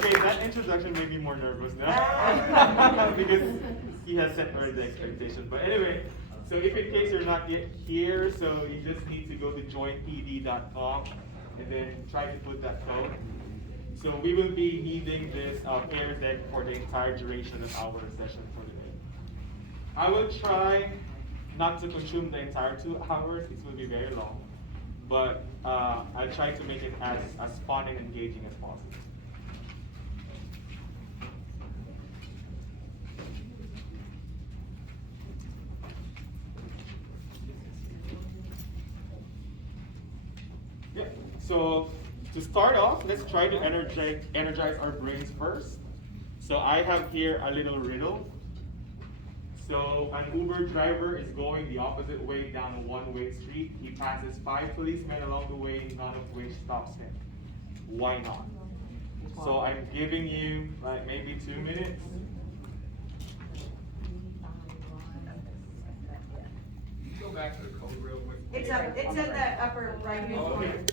Okay, that introduction made me more nervous now because he has set already the expectations. But anyway, so if in case you're not yet here, so you just need to go to joinpd.com and then try to put that code. So we will be needing this player deck for the entire duration of our session for the day. I will try not to consume the entire 2 hours. It will be very long, but I'll try to make it as fun and engaging as possible. Yeah. So to start off, let's try to energize our brains first. So I have here a little riddle. So an Uber driver is going the opposite way down a one-way street. He passes 5 policemen along the way, none of which stops him. Why not? So I'm giving you like maybe 2 minutes. Go back to the code real quick. It's in the upper right hand corner. Okay.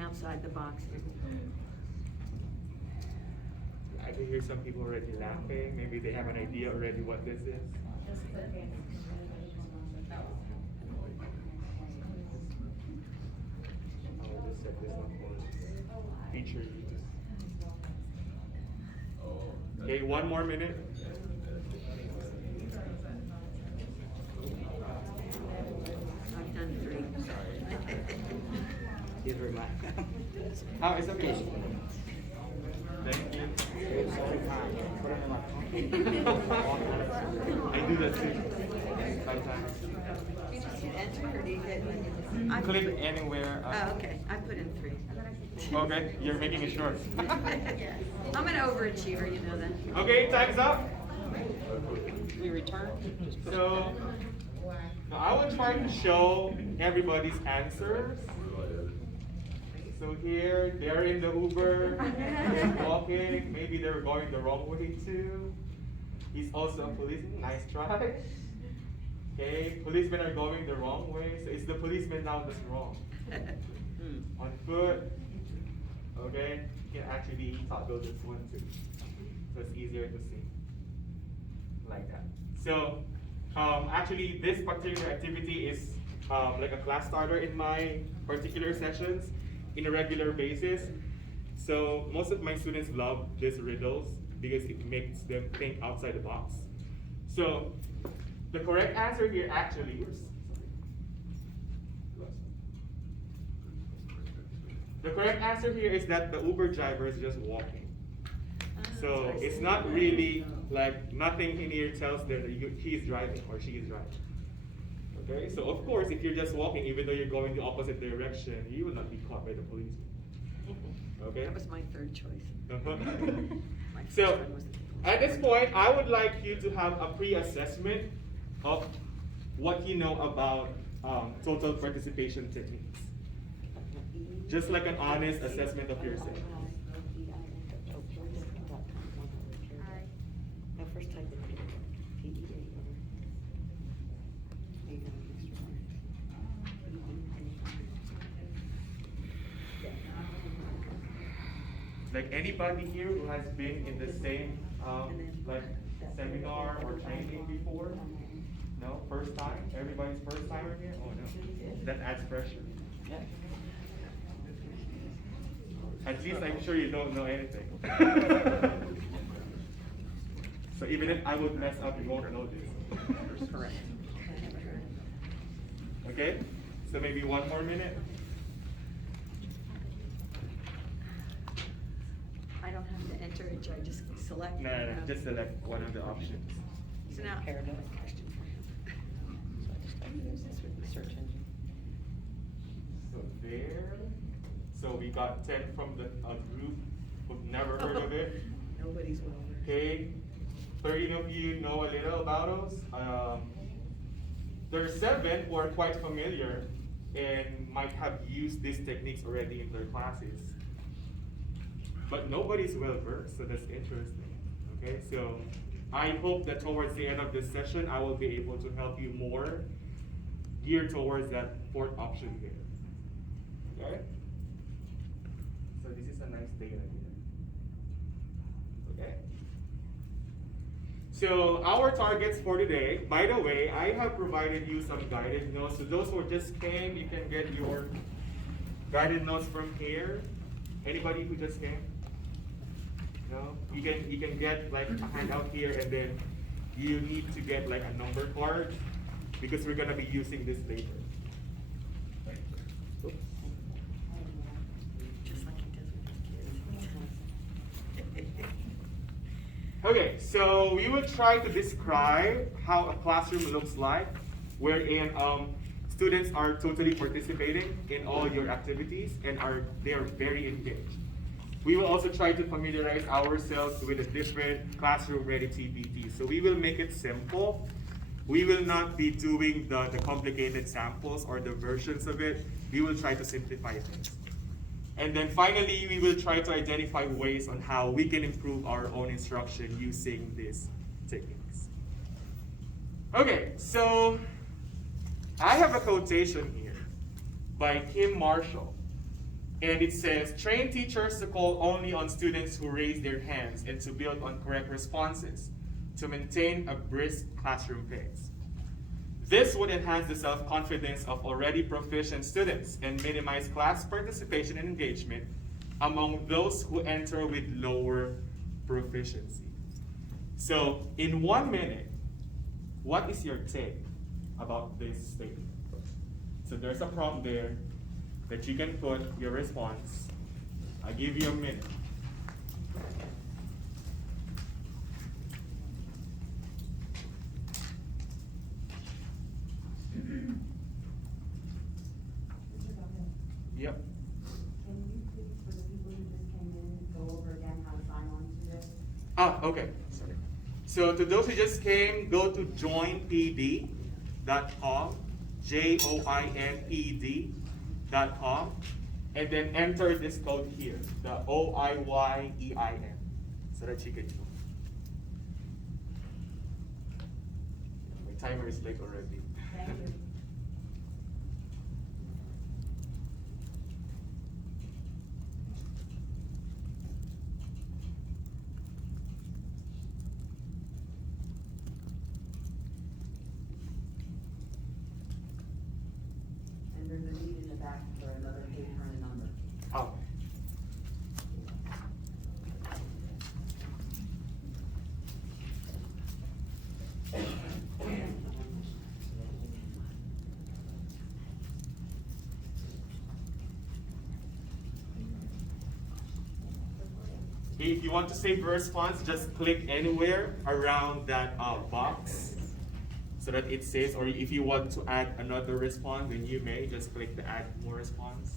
Outside the box. I can hear some people already laughing. Maybe they have an idea already what this is. I'll just set this up for feature use. Okay, 1 more minute. I've done 3. Oh, it's okay. Thank you. I do that too. Sometimes. You just hit enter or do you hit? I Click anywhere. Oh, okay. I put in 3. Okay, you're making it short. I'm an overachiever, you know that. Okay, time's up. We return. So now I will try to show everybody's answers. So here, they're in the Uber, they're walking, maybe they're going the wrong way too. He's also a policeman, nice try. Okay, policemen are going the wrong way, so it's the policeman now that's wrong. On foot, okay, you can actually toggle this one too. So it's easier to see, like that. So actually this particular activity is like a class starter in my particular sessions. In a regular basis. So most of my students love these riddles because it makes them think outside the box. So the correct answer here actually is, the correct answer here is that the Uber driver is just walking. So it's not really like nothing in here tells them that he is driving or she is driving. Okay, so of course, if you're just walking, even though you're going the opposite direction, you will not be caught by the police. Okay? That was my 3rd choice. My first So, one was at this point, I would like you to have a pre-assessment of what you know about total participation techniques. Just like an honest assessment of yourself. My first type in Like anybody here who has been in the same like seminar or training before? No? First time? Everybody's first timer here? Oh no. That adds pressure. At least I'm sure you don't know anything. So even if I would mess up, you won't know this. Correct. Okay? So maybe 1 more minute. I don't have to enter it, I just select. No, just select one of the options. So now, Paradigm question for him. So I just type use this with the search engine. So there. So we got 10 from the group who've never heard of it. nobody's well versed. Okay. 13 of you know a little about those. There are 7 who are quite familiar and might have used these techniques already in their classes. But nobody's well versed, so that's interesting. Okay, so I hope that towards the end of this session, I will be able to help you more geared towards that 4th option here. Okay? So this is a nice data here. Okay? So our targets for today, by the way, I have provided you some guided notes. So those who just came, you can get your guided notes from here. Anybody who just came? No? You can get like a handout here, and then you need to get like a number card because we're gonna be using this later. Oops. Just like he does with his kids. Okay, so we will try to describe how a classroom looks like, wherein students are totally participating in all your activities and they are very engaged. We will also try to familiarize ourselves with the different classroom-ready TPTs. So we will make it simple. We will not be doing the complicated samples or the versions of it. We will try to simplify things. And then finally, we will try to identify ways on how we can improve our own instruction using these techniques. Okay, so I have a quotation here by Kim Marshall. And it says, train teachers to call only on students who raise their hands and to build on correct responses to maintain a brisk classroom pace. This would enhance the self-confidence of already proficient students and minimize class participation and engagement among those who enter with lower proficiency. So, in 1 minute, what is your take about this statement? So there's a prompt there that you can put your response. I'll give you a minute. Yep. Can you please, for the people who just came in, go over again how to sign on to this? Okay, sorry. So to those who just came, go to joinpd.com, joinped.com, and then enter this code here, the OIYEIN, so that you can join. My timer is late already. Thank you. And there's a need in the back for another paper and a number. Oh. If you want to save a response, just click anywhere around that box so that it says, or if you want to add another response, then you may just click the add more response.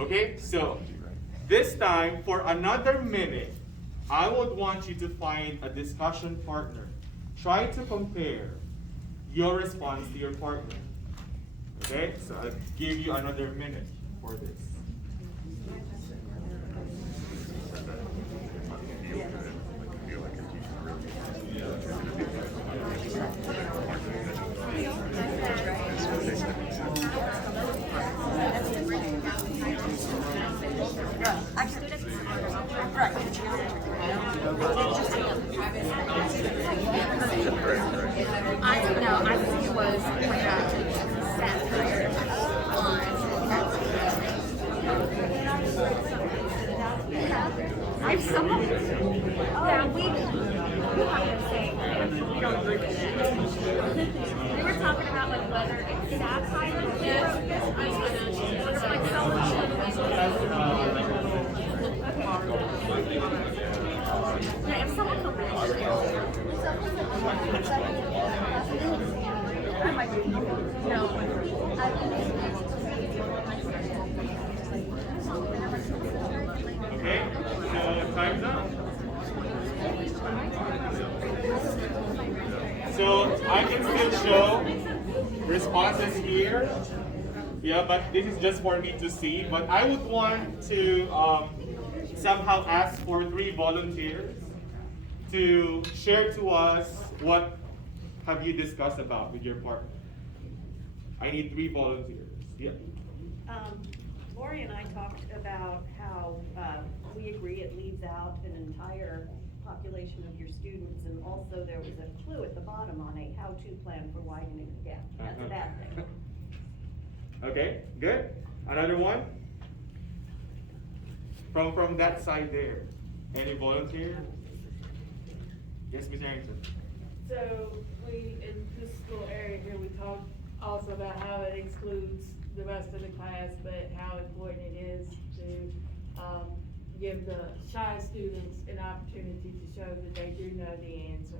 Okay, so this time, for another minute, I would want you to find a discussion partner. Try to compare your response to your partner. Okay, so I'll give you another minute for this. I don't know. I think it was like a satire on. If someone, yeah, we have to say we don't agree with it. We were talking about like whether it's satire. Or if like someone should Okay, so time's up. So I can still show responses here. Yeah, but this is just for me to see. But I would want to somehow ask for 3 volunteers to share to us what have you discussed about with your partner. I need 3 volunteers. Yeah. Lori and I talked about how we agree it leaves out an entire population of your students, and also there was a clue at the bottom on a how-to plan for widening the gap. That's a bad thing. Okay, good. Another one? From that side there. Any volunteer? Yes, Ms. Harrington. So in this school area here, we talked also about how it excludes the rest of the class, but how important it is to give the shy students an opportunity to show that they do know the answer.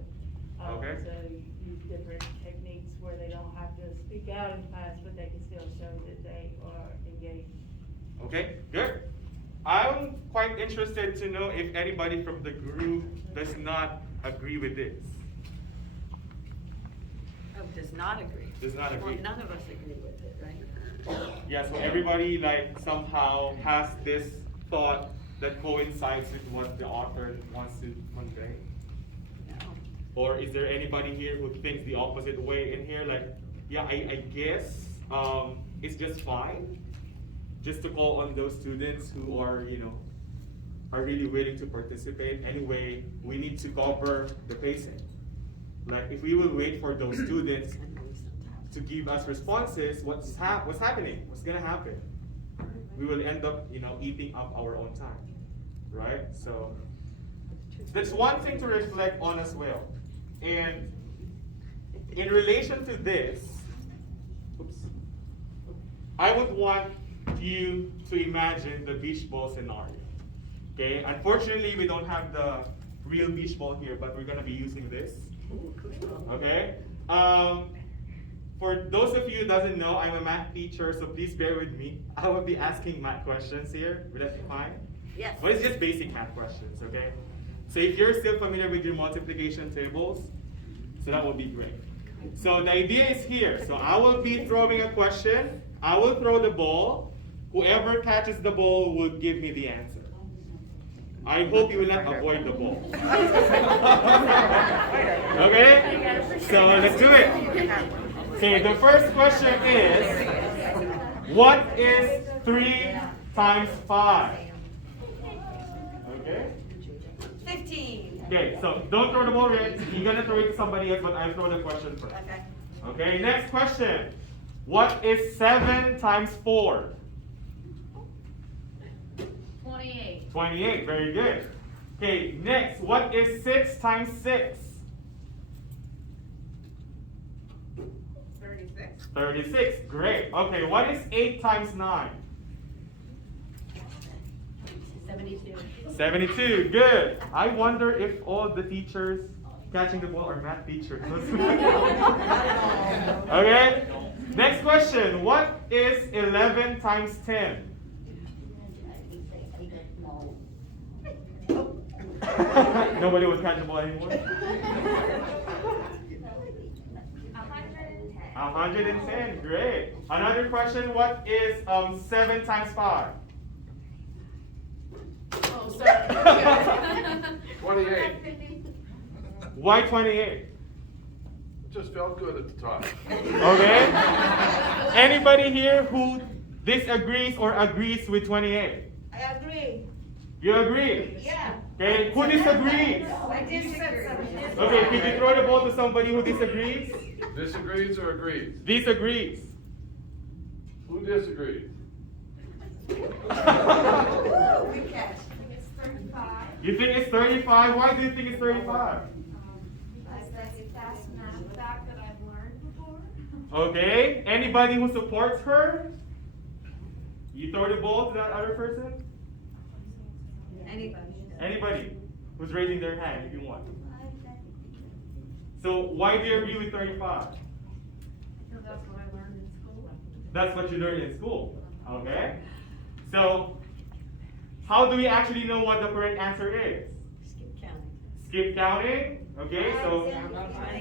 Okay. So use different techniques where they don't have to speak out in class, but they can still show that they are engaged. Okay, good. I'm quite interested to know if anybody from the group does not agree with this. Oh, does not agree. Does not agree. Well, none of us agree with it, right? Yeah, so everybody like somehow has this thought that coincides with what the author wants to convey. No. Or is there anybody here who thinks the opposite way in here? Like, yeah, I guess it's just fine just to call on those students who are, are really willing to participate. Anyway, we need to cover the pacing. Like, if we will wait for those students to give us responses, what's happening? What's gonna happen? We will end up, eating up our own time, right? So that's one thing to reflect on as well. And in relation to this, I would want you to imagine the beach ball scenario. Okay, unfortunately we don't have the real beach ball here, but we're gonna be using this. Okay. For those of you who doesn't know, I'm a math teacher, so please bear with me. I will be asking math questions here. Will that be fine? Yes. But it's just basic math questions, okay? So if you're still familiar with your multiplication tables, so that would be great. So the idea is here. So I will be throwing a question. I will throw the ball. Whoever catches the ball will give me the answer. I hope you will not avoid the ball. Okay? So let's do it. Okay, the first question is, what is 3 times 5? Okay? 15. Okay, so don't throw the ball yet. You're gonna throw it to somebody else, but I'll throw the question first. Okay. Okay, next question. What is 7 times 4? 28. 28, very good. Okay, next, what is 6 times 6? 36. 36, great. Okay, what is 8 times 9? 72. 72, good. I wonder if all the teachers catching the ball are math teachers. Okay, next question. What is 11 times 10? Nobody would catch the ball anymore? 110, great. Another question, what is 7 times 5? Oh, sorry. 28. Why 28? It just felt good at the time. Okay. Anybody here who disagrees or agrees with 28? I agree. You agree? Yeah. Okay, who disagrees? I disagree. Okay, could you throw the ball to somebody who disagrees? Disagrees or agrees? Disagrees. Who disagrees? Good catch. It's 35. You think it's 35? Why do you think it's 35? That's a fast math fact that I've learned before. Okay, anybody who supports her? You throw the ball to that other person? Anybody. Anybody who's raising their hand if you want. So why do you agree with 35? Because that's what I learned in school. That's what you learn in school, okay? So, how do we actually know what the correct answer is? Skip counting. Skip counting, okay? So,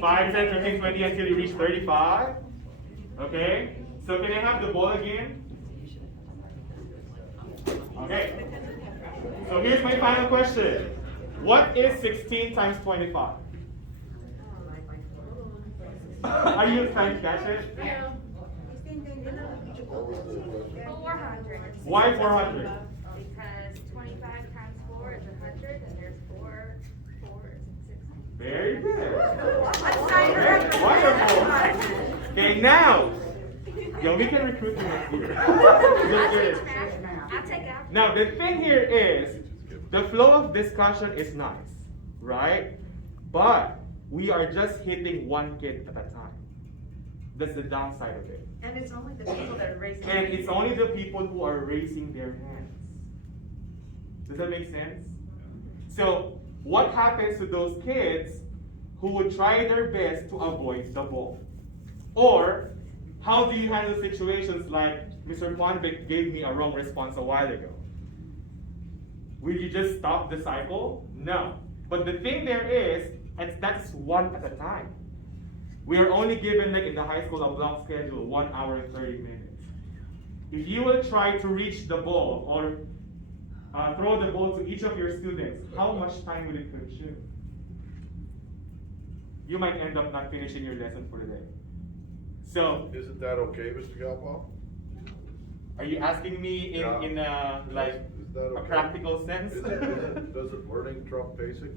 5, 10, 15, 20 until you reach 35, okay? So, can I have the ball again? Okay. So, here's my final question. What is 16 times 25? Are you trying to catch it? 400. Why 400? Because 25 times 4 is 100, and there's 4 4s and 6. Very good. What side? Wonderful. Okay, now, we can recruit you next year. I'll Good. take math. I'll take algebra. Now, the thing here is, the flow of discussion is nice, right? But we are just hitting one kid at a time. That's the downside of it. And it's only the people that are raising. And it's only the people who are raising their hands. Does that make sense? So, what happens to those kids who would try their best to avoid the ball? Or, how do you handle situations like Mr. Kwanvik gave me a wrong response a while ago? Will you just stop the cycle? No. But the thing there is, that's one at a time. We are only given, like in the high school, a block schedule, 1 hour and 30 minutes. If you will try to reach the ball or throw the ball to each of your students, how much time will it consume? You might end up not finishing your lesson for the day. So, Isn't that okay, Mr. Galpao? are you asking me in a, like, Is that a okay? practical sense? Doesn't learning trump basic?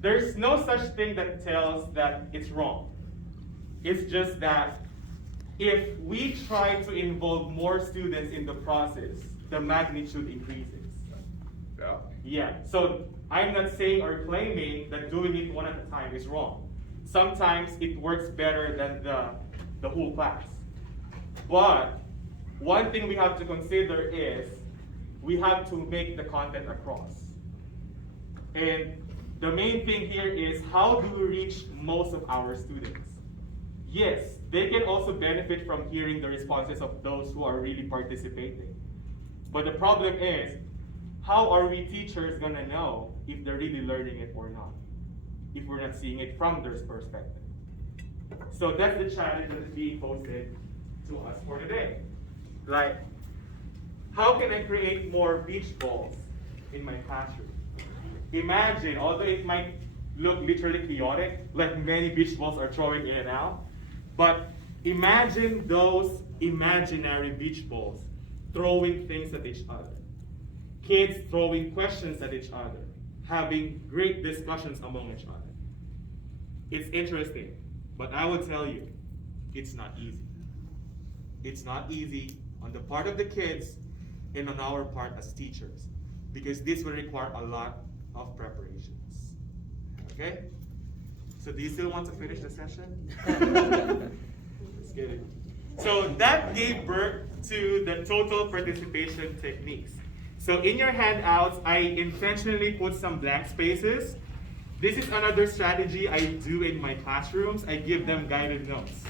There's no such thing that tells that it's wrong. It's just that if we try to involve more students in the process, the magnitude increases. Yeah. Yeah, so I'm not saying or claiming that doing it one at a time is wrong. Sometimes it works better than the whole class. But one thing we have to consider is we have to make the content across. And the main thing here is, how do we reach most of our students? Yes, they can also benefit from hearing the responses of those who are really participating. But the problem is, how are we teachers gonna know if they're really learning it or not, if we're not seeing it from their perspective? So that's the challenge that is being posted to us for today. Like, how can I create more beach balls in my classroom? Imagine, although it might look literally chaotic, like many beach balls are throwing in and out, but imagine those imaginary beach balls throwing things at each other. Kids throwing questions at each other, having great discussions among each other. It's interesting, but I will tell you, it's not easy. It's not easy on the part of the kids and on our part as teachers, because this will require a lot of preparations. Okay? So do you still want to finish the session? Just kidding. So that gave birth to the total participation techniques. So in your handouts, I intentionally put some blank spaces. This is another strategy I do in my classrooms. I give them guided notes.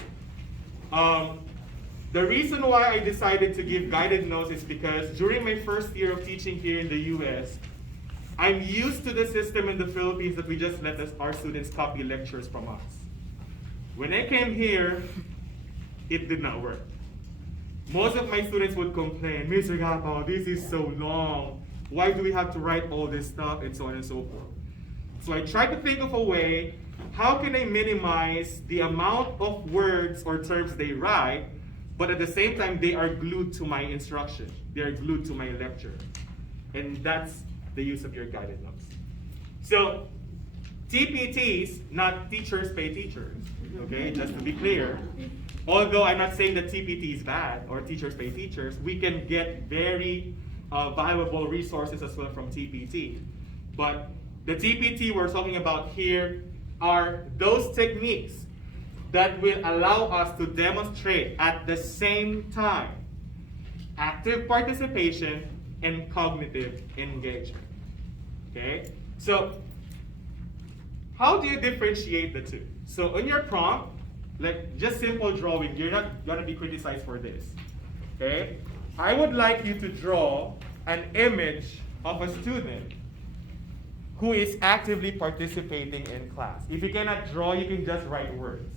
The reason why I decided to give guided notes is because during my first year of teaching here in the US, I'm used to the system in the Philippines that we just let our students copy lectures from us. When I came here, it did not work. Most of my students would complain, Mr. Galpao, this is so long. Why do we have to write all this stuff, and so on and so forth. So I tried to think of a way, how can I minimize the amount of words or terms they write, but at the same time they are glued to my instruction. They are glued to my lecture. And that's the use of your guided notes. So TPTs, not teachers pay teachers, okay, just to be clear. Although I'm not saying that TPT is bad or teachers pay teachers, we can get very valuable resources as well from TPT. But the TPT we're talking about here are those techniques that will allow us to demonstrate at the same time active participation and cognitive engagement. Okay? So, how do you differentiate the two? So, in your prompt, like just simple drawing, you're not gonna be criticized for this. Okay? I would like you to draw an image of a student who is actively participating in class. If you cannot draw, you can just write words.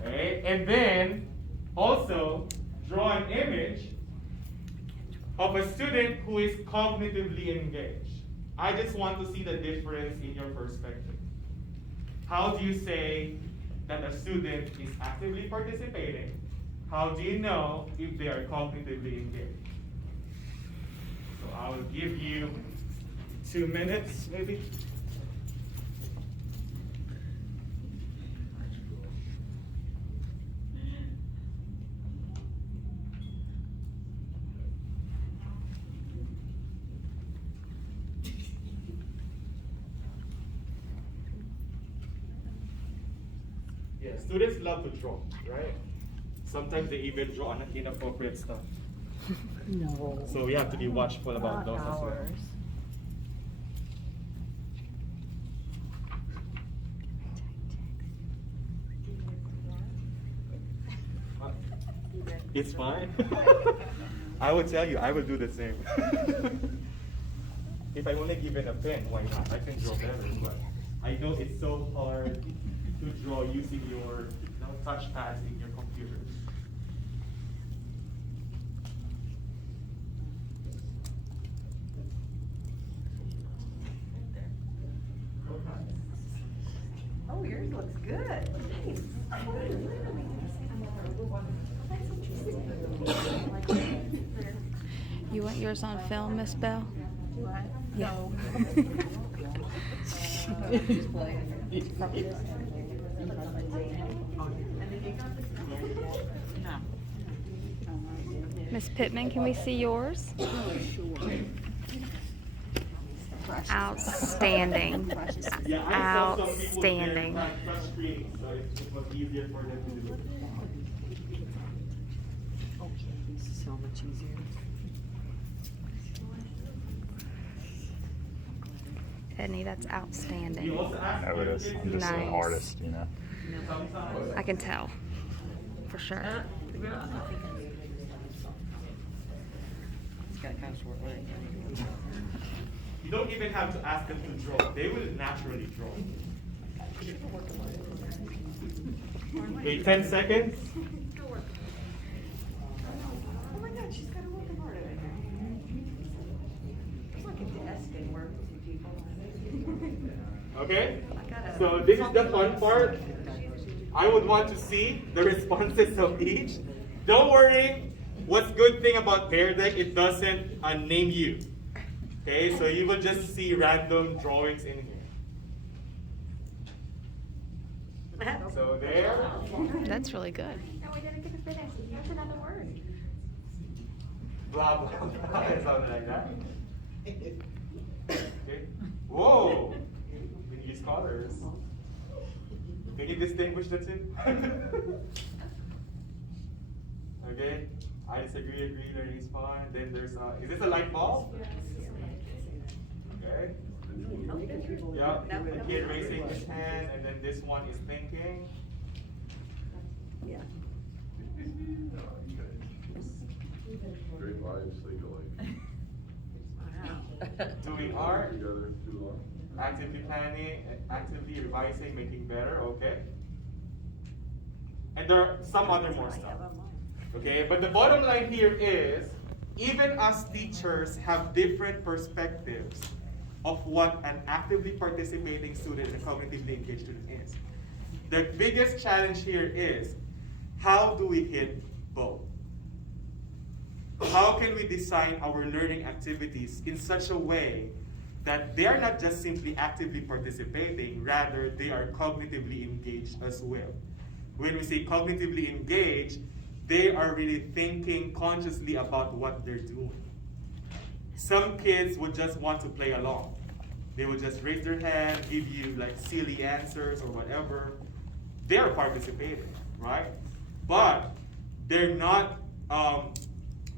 Okay? And then also draw an image of a student who is cognitively engaged. I just want to see the difference in your perspective. How do you say that a student is actively participating? How do you know if they are cognitively engaged? So I will give you 2 minutes, maybe. Yeah, students love to draw, right? Sometimes they even draw inappropriate stuff. No. So we have to be watchful about those as well. Ours. It's fine. I would tell you, I will do the same. If I'm only given a pen, why not? I can draw better, but I know it's so hard to draw using your touch pads in your computer. Oh, yours looks good. You want yours on film, Miss Bell? Yeah. Miss Pittman, can we see yours? Outstanding. Yeah, I saw some people Outstanding. there touch screen, so it was easier for them to do. Okay, this is so much easier. Edney, that's outstanding. You also asked No, it is. I'm just an Nice. artist, you know. sometimes. I can tell, for sure. It's got kind of short legs. You don't even have to ask them to draw. They will naturally draw. Okay, 10 seconds. Oh my God, she's got a work of art over there. It's like a desk and work with two people. Okay? So this is the fun part. I would want to see the responses of each. Don't worry. What's good thing about Pear Deck, it doesn't name you. Okay, so you will just see random drawings in here. So there. That's really good. No, we didn't get to finish. That's another word. Blah, blah, blah. It sounded like that. Okay. Whoa. We use colors. Can you distinguish the two? Okay. I disagree, agree, learning is fun. Then there's is this a light bulb? Okay. Yep. The kid raising his hand, and then this one is thinking. Yeah. Great lives, legally. Doing art, Together too long. actively planning, actively revising, making better, okay? And there are some other more stuff. Okay, but the bottom line here is, even as teachers have different perspectives of what an actively participating student and a cognitively engaged student is. The biggest challenge here is, how do we hit both? How can we design our learning activities in such a way that they are not just simply actively participating, rather they are cognitively engaged as well? When we say cognitively engaged, they are really thinking consciously about what they're doing. Some kids would just want to play along. They would just raise their hand, give you like silly answers or whatever. They're participating, right? But they're not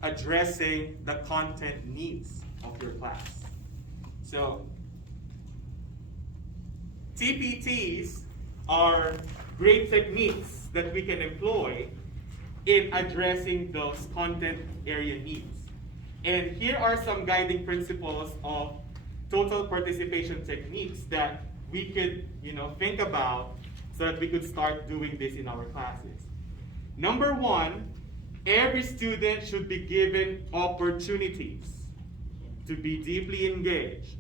addressing the content needs of your class. So, Tpts are great techniques that we can employ in addressing those content area needs. And here are some guiding principles of total participation techniques that we could, think about so that we could start doing this in our classes. Number one, every student should be given opportunities to be deeply engaged.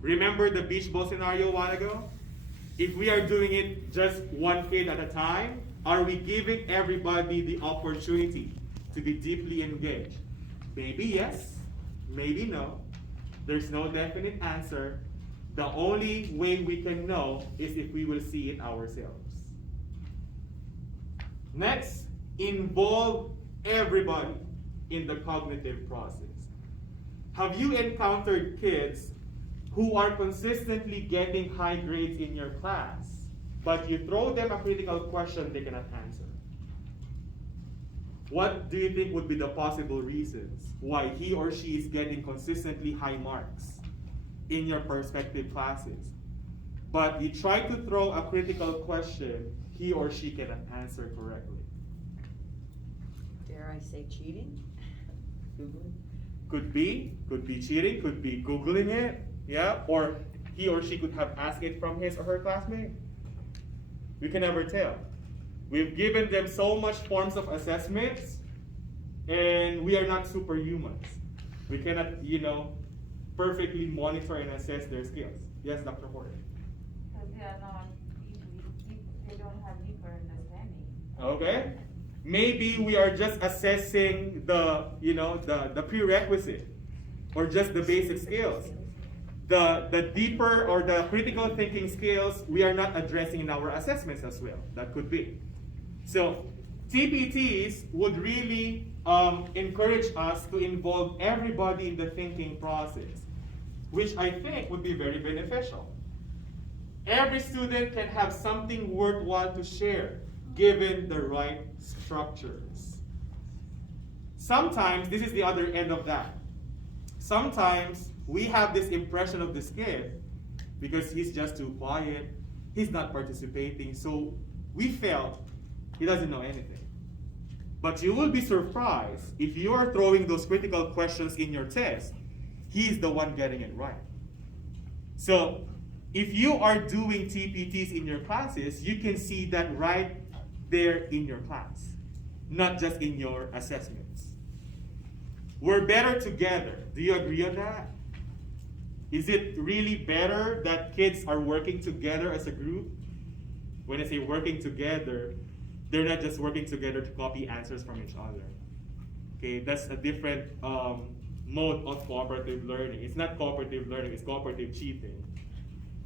Remember the beach ball scenario a while ago? If we are doing it just one kid at a time, are we giving everybody the opportunity to be deeply engaged? Maybe yes, maybe no. There's no definite answer. The only way we can know is if we will see it ourselves. Next, involve everybody in the cognitive process. Have you encountered kids who are consistently getting high grades in your class, but you throw them a critical question they cannot answer? What do you think would be the possible reasons why he or she is getting consistently high marks in your perspective classes? But you try to throw a critical question he or she cannot answer correctly. Dare I say cheating? Googling? Could be cheating, could be Googling it, yeah, or he or she could have asked it from his or her classmate. We can never tell. We've given them so much forms of assessments, and we are not superhumans. We cannot, perfectly monitor and assess their skills. Yes, Dr. Horton. Because they are not they don't have deeper understanding. Okay. Maybe we are just assessing the prerequisite or just the basic skills. The deeper or the critical thinking skills we are not addressing in our assessments as well. That could be. So TPTs would really encourage us to involve everybody in the thinking process, which I think would be very beneficial. Every student can have something worthwhile to share, given the right structures. Sometimes, this is the other end of that. Sometimes we have this impression of this kid because he's just too quiet, he's not participating, so we felt he doesn't know anything. But you will be surprised if you are throwing those critical questions in your test, he's the one getting it right. So if you are doing TPTs in your classes, you can see that right there in your class, not just in your assessments. We're better together. Do you agree on that? Is it really better that kids are working together as a group? When I say working together, they're not just working together to copy answers from each other. Okay, that's a different mode of cooperative learning. It's not cooperative learning, it's cooperative cheating.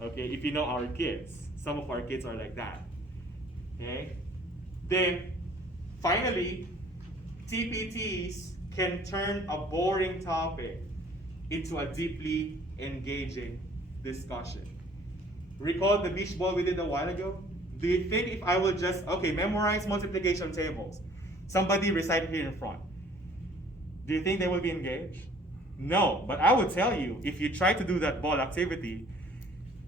Okay, if you know our kids, some of our kids are like that. Okay? Then, finally, TPTs can turn a boring topic into a deeply engaging discussion. Recall the beach ball we did a while ago? Do you think if I will just, memorize multiplication tables, somebody recite here in front, do you think they will be engaged? No, but I will tell you, if you try to do that ball activity,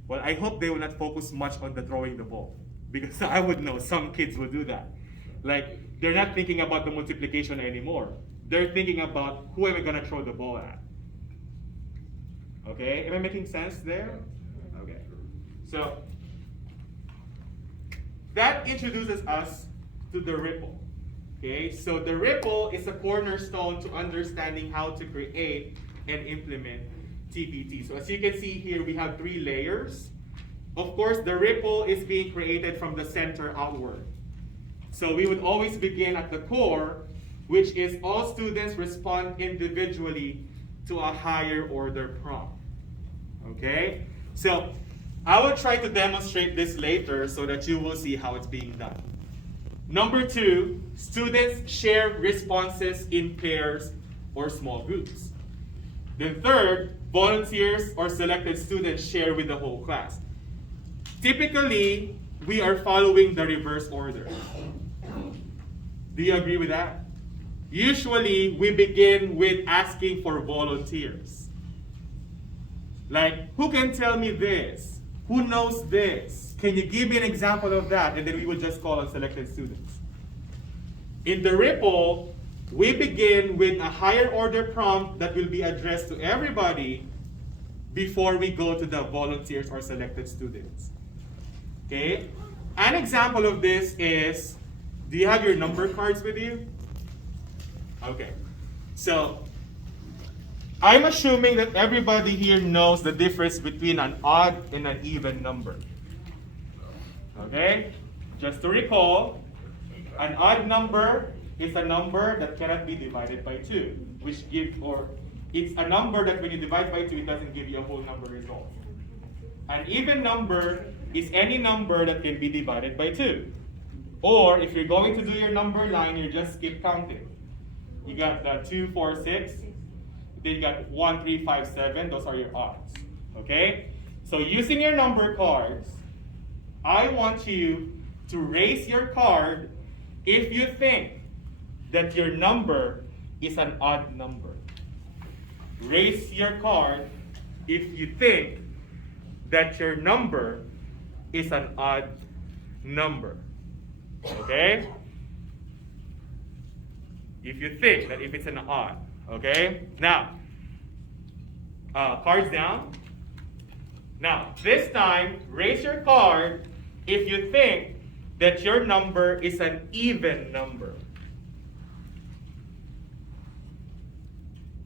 well, I hope they will not focus much on the throwing the ball, because I would know some kids will do that. Like, they're not thinking about the multiplication anymore. They're thinking about who am I gonna throw the ball at. Okay, am I making sense there? Okay, so that introduces us to the ripple. Okay, so the ripple is a cornerstone to understanding how to create and implement TPT. So as you can see here, we have 3 layers. Of course, the ripple is being created from the center outward. So we would always begin at the core, which is all students respond individually to a higher order prompt. Okay? So I will try to demonstrate this later so that you will see how it's being done. Number 2, students share responses in pairs or small groups. Then third, volunteers or selected students share with the whole class. Typically, we are following the reverse order. Do you agree with that? Usually, we begin with asking for volunteers. Like, who can tell me this? Who knows this? Can you give me an example of that? And then we will just call on selected students. In the ripple, we begin with a higher order prompt that will be addressed to everybody before we go to the volunteers or selected students. Okay? An example of this is, do you have your number cards with you? Okay. So, I'm assuming that everybody here knows the difference between an odd and an even number. Okay? Just to recall, an odd number is a number that cannot be divided by 2, which gives, or it's a number that when you divide by 2, it doesn't give you a whole number result. An even number is any number that can be divided by 2. Or if you're going to do your number line, you just keep counting. You got the 2, 4, 6. Then you got 1, 3, 5, 7. Those are your odds. Okay? So using your number cards, I want you to raise your card if you think that your number is an odd number. Raise your card if you think that your number is an odd number. Okay? If you think that if it's an odd. Okay? Now, cards down. Now, this time, raise your card if you think that your number is an even number.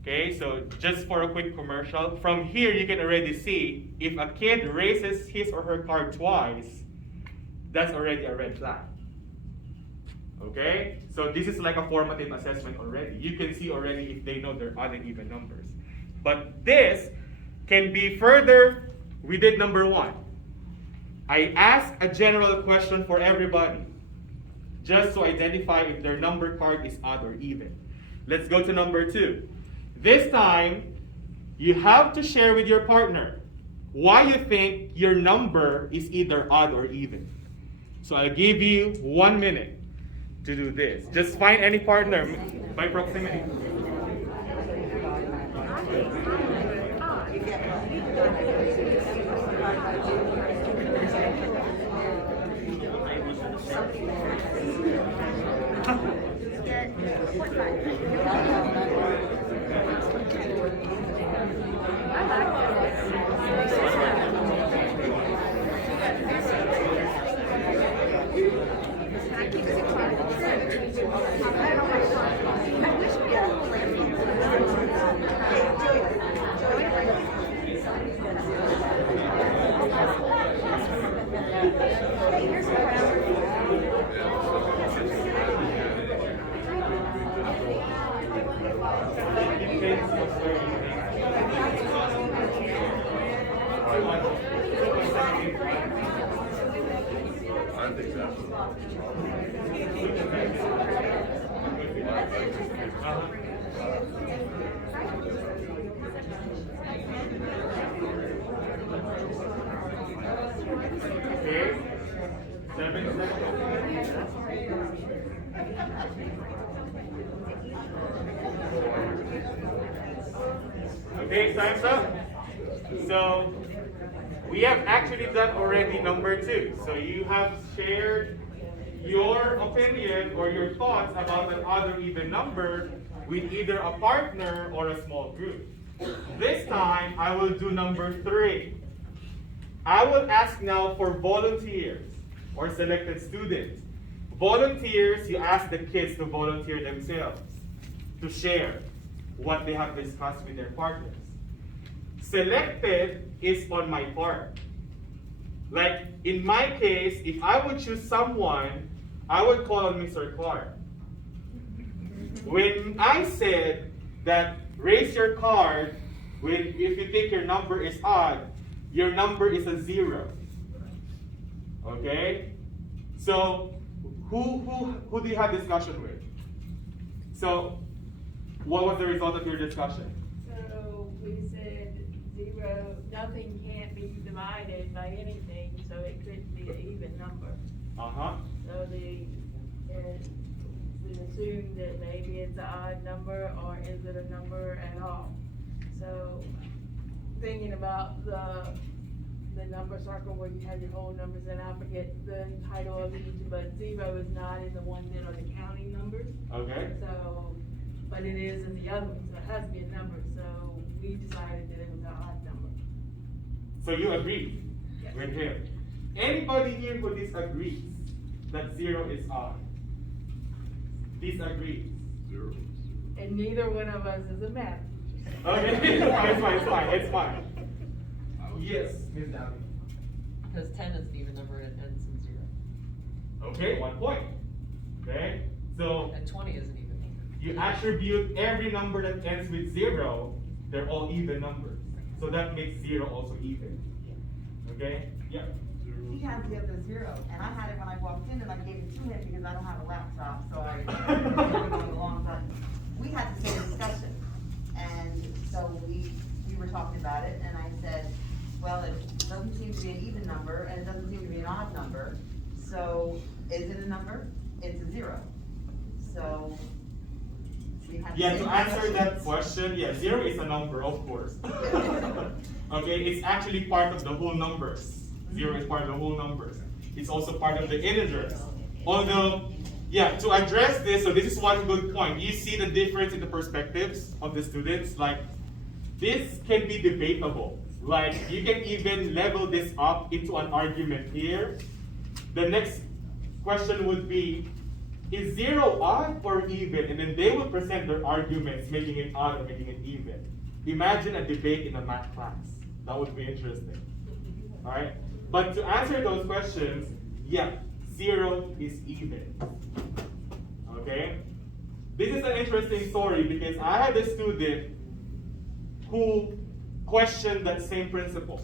Okay, so just for a quick commercial, from here you can already see if a kid raises his or her card twice, that's already a red flag. Okay, so this is like a formative assessment already. You can see already if they know they're odd and even numbers. But this can be further. We did number 1. I asked a general question for everybody, just to identify if their number card is odd or even. Let's go to number 2. This time, you have to share with your partner why you think your number is either odd or even. So I'll give you 1 minute to do this. Just find any partner by proximity. I think that's. Okay. 7 seconds. Okay, time's up. So we have actually done already number 2. So you have shared your opinion or your thoughts about an odd or even number with either a partner or a small group. This time, I will do number 3. I will ask now for volunteers or selected students. Volunteers, you ask the kids to volunteer themselves to share what they have discussed with their partners. Selected is on my part. Like in my case, if I would choose someone, I would call on Mr. Clark. When I said that raise your card if you think your number is odd, your number is a 0. Okay? So who do you have discussion with? So what was the result of your discussion? So we said 0, nothing can't be divided by anything, so it couldn't be an even number. Uh-huh. So we assume that maybe it's an odd number, or is it a number at all? So thinking about the the number circle where you have your whole numbers, and I forget the title of each, but 0 is not in the ones that are the counting numbers. Okay? So, but it is in the other ones, so it has to be a number, so we decided that it was an odd number. So you agree Yes. with him. Anybody here who disagrees that 0 is odd? Disagrees. Zero. And neither one of us is a math teacher. Okay, it's fine. Yes, Ms. Downey. Because 10 is an even number and it ends in 0. Okay, 1 point. Okay, so And 20 is an even number. you attribute every number that ends with 0, they're all even numbers. So that makes 0 also even. Okay? Yeah. He has the other 0, and I had it when I walked in, and I gave it to him because I don't have a laptop, so I on the long time. We had the same discussion, and so we were talking about it, and I said, well, it doesn't seem to be an even number, and it doesn't seem to be an odd number, so is it a number? It's a 0. So we had the Yeah, same to answer discussion. that question, yeah, 0 is a number, of course. Okay, it's actually part of the whole numbers. 0 is part of the whole numbers. It's also part of the integers. Although, yeah, to address this, so this is one good point. You see the difference in the perspectives of the students? Like, this can be debatable. Like, you can even level this up into an argument here. The next question would be, is 0 odd or even? And then they will present their arguments, making it odd or making it even. Imagine a debate in a math class. That would be interesting. All right? But to answer those questions, yeah, 0 is even. Okay? This is an interesting story because I had a student who questioned that same principle.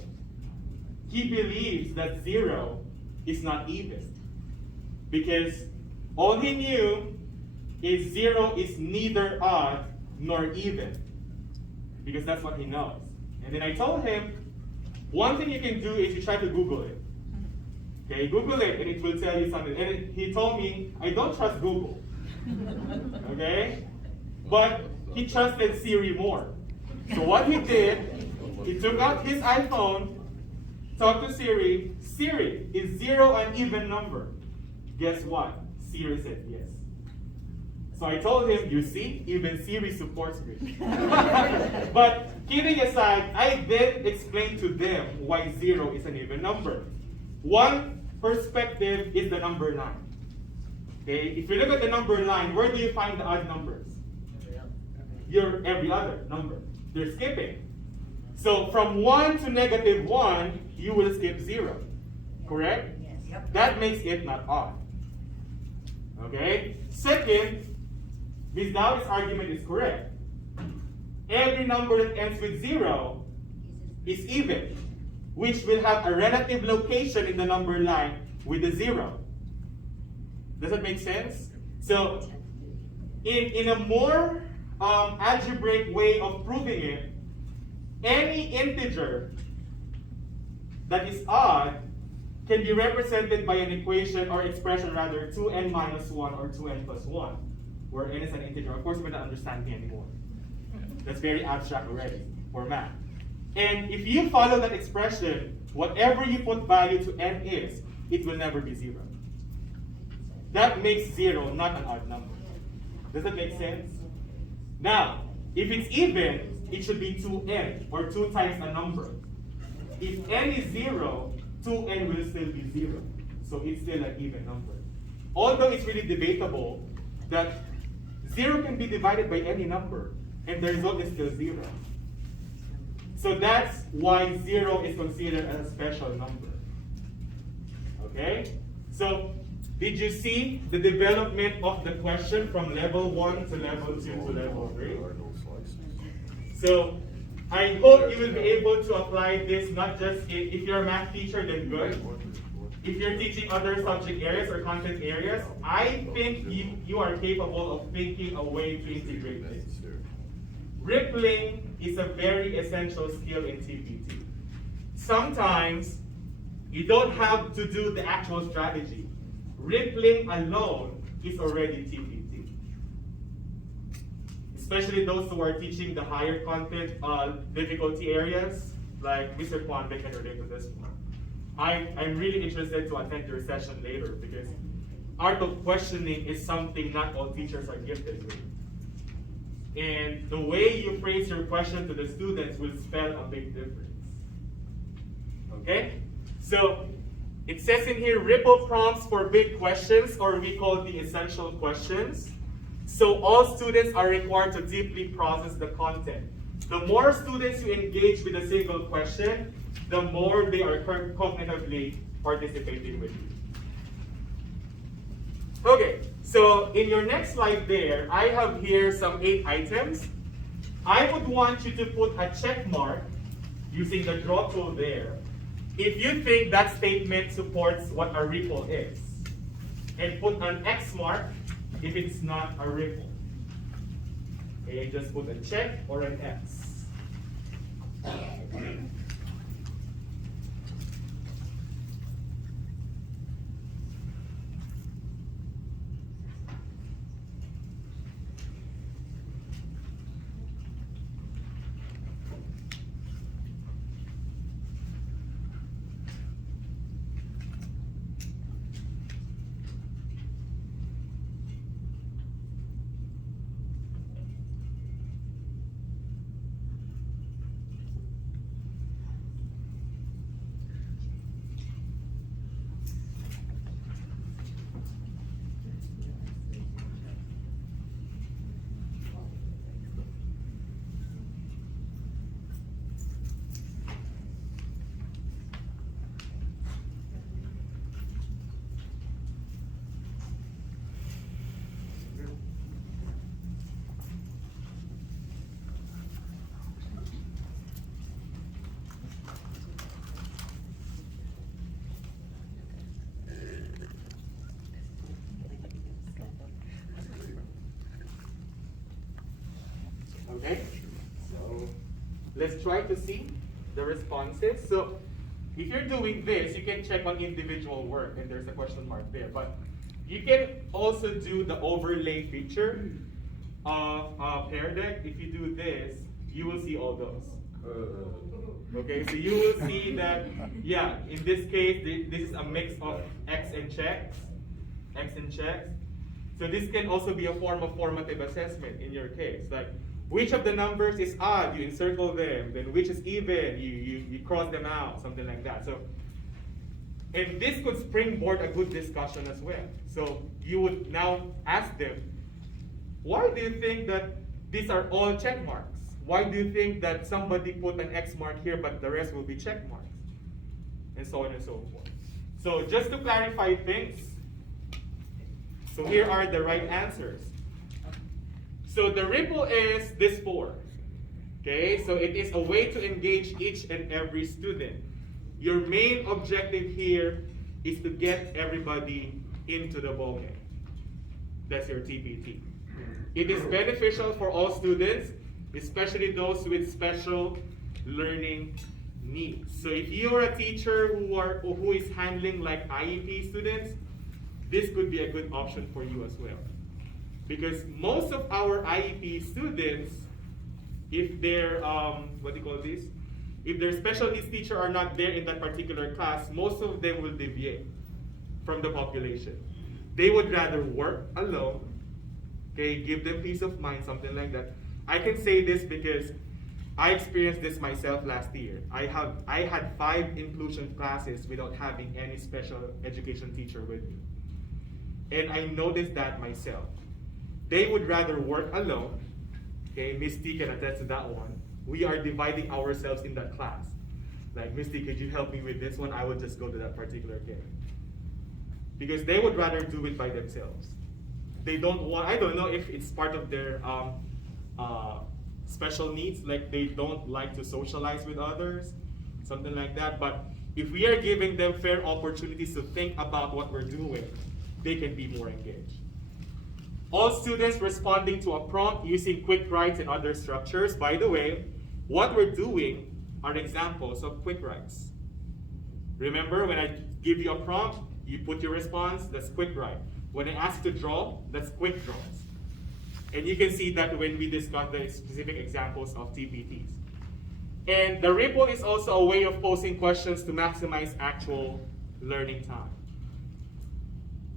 He believes that 0 is not even because all he knew is 0 is neither odd nor even because that's what he knows. And then I told him, one thing you can do is you try to Google it. Okay, Google it and it will tell you something. And he told me, I don't trust Google. Okay? But he trusted Siri more. So what he did, he took out his iPhone, talked to Siri, Siri, is 0 an even number? Guess what? Siri said yes. So I told him, you see, even Siri supports me. But kidding aside, I then explained to them why 0 is an even number. One perspective is the number 9. Okay, if you look at the number 9, where do you find the odd numbers? Your every other number. They're skipping. So from 1 to -1, you will skip 0. Correct? Yes. That makes it not odd. Okay? Second, Ms. Dowdy's argument is correct. Every number that ends with 0 is even, which will have a relative location in the number line with a 0. Does that make sense? So, in a more algebraic way of proving it, any integer that is odd can be represented by an equation or expression rather 2n minus 1 or 2n plus 1, where n is an integer. Of course, we don't understand me anymore. That's very abstract already for math. And if you follow that expression, whatever you put value to n is, it will never be 0. That makes 0 not an odd number. Does that make sense? Now, if it's even, it should be 2n, or 2 times a number. If n is 0, 2n will still be 0. So it's still an even number. Although it's really debatable that 0 can be divided by any number, and the result is still 0. So that's why 0 is considered as a special number. Okay? So, did you see the development of the question from level 1 to level 2 to level 3? So, I hope you will be able to apply this not just if you're a math teacher, then good. If you're teaching other subject areas or content areas, I think you are capable of thinking a way to integrate this. Rippling is a very essential skill in TPT. Sometimes you don't have to do the actual strategy. Rippling alone is already TPT. Especially those who are teaching the higher content difficulty areas. like Mr. Kwanbe can relate to this one. I'm really interested to attend your session later because art of questioning is something not all teachers are gifted with. And the way you phrase your question to the students will spell a big difference. Okay? So it says in here, ripple prompts for big questions, or we call the essential questions. So all students are required to deeply process the content. The more students you engage with a single question, the more they are cognitively participating with you. Okay, so in your next slide there, I have here some 8 items. I would want you to put a check mark using the draw tool there if you think that statement supports what a ripple is. And put an X mark if it's not a ripple. Okay, just put a check or an X. Okay, so let's try to see the responses. So if you're doing this, you can check on individual work, and there's a question mark there. But you can also do the overlay feature of Pear Deck. If you do this, you will see all those. Okay, so you will see that, yeah, in this case, this is a mix of X and checks. So this can also be a form of formative assessment in your case. Like, which of the numbers is odd, you encircle them. Then which is even, you cross them out, something like that. So, and this could springboard a good discussion as well. So you would now ask them, why do you think that these are all check marks? Why do you think that somebody put an X mark here, but the rest will be check marks? And so on and so forth. So just to clarify things, so here are the right answers. So the ripple is this 4. Okay, so it is a way to engage each and every student. Your main objective here is to get everybody into the ballgame. That's your TPT. It is beneficial for all students, especially those with special learning needs. So if you are a teacher who is handling like IEP students, this could be a good option for you as well. Because most of our IEP students, if their if their special needs teacher are not there in that particular class, most of them will deviate from the population. They would rather work alone, okay, give them peace of mind, something like that. I can say this because I experienced this myself last year. I had 5 inclusion classes without having any special education teacher with me. And I noticed that myself. They would rather work alone. Okay, Miss T can attest to that one. We are dividing ourselves in that class. Like, Miss T, could you help me with this one? I would just go to that particular game. Because they would rather do it by themselves. They don't want, I don't know if it's part of their special needs, like they don't like to socialize with others, something like that. But if we are giving them fair opportunities to think about what we're doing, they can be more engaged. All students responding to a prompt using quick writes and other structures. By the way, what we're doing are examples of quick writes. Remember, when I give you a prompt, you put your response, that's quick write. When I ask to draw, that's quick draws. And you can see that when we discuss the specific examples of TPTs. And the ripple is also a way of posing questions to maximize actual learning time.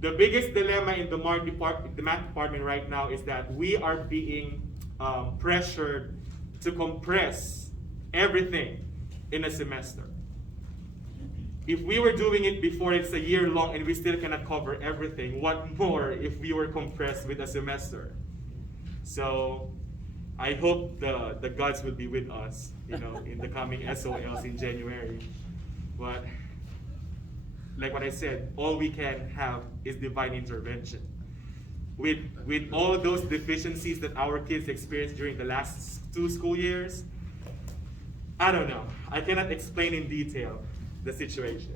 The biggest dilemma in the math department right now is that we are being pressured to compress everything in a semester. If we were doing it before, it's a year long and we still cannot cover everything. What more if we were compressed with a semester? So I hope the gods will be with us, in the coming SOLs in January. But like what I said, all we can have is divine intervention. With all those deficiencies that our kids experienced during the last 2 school years, I don't know. I cannot explain in detail the situation.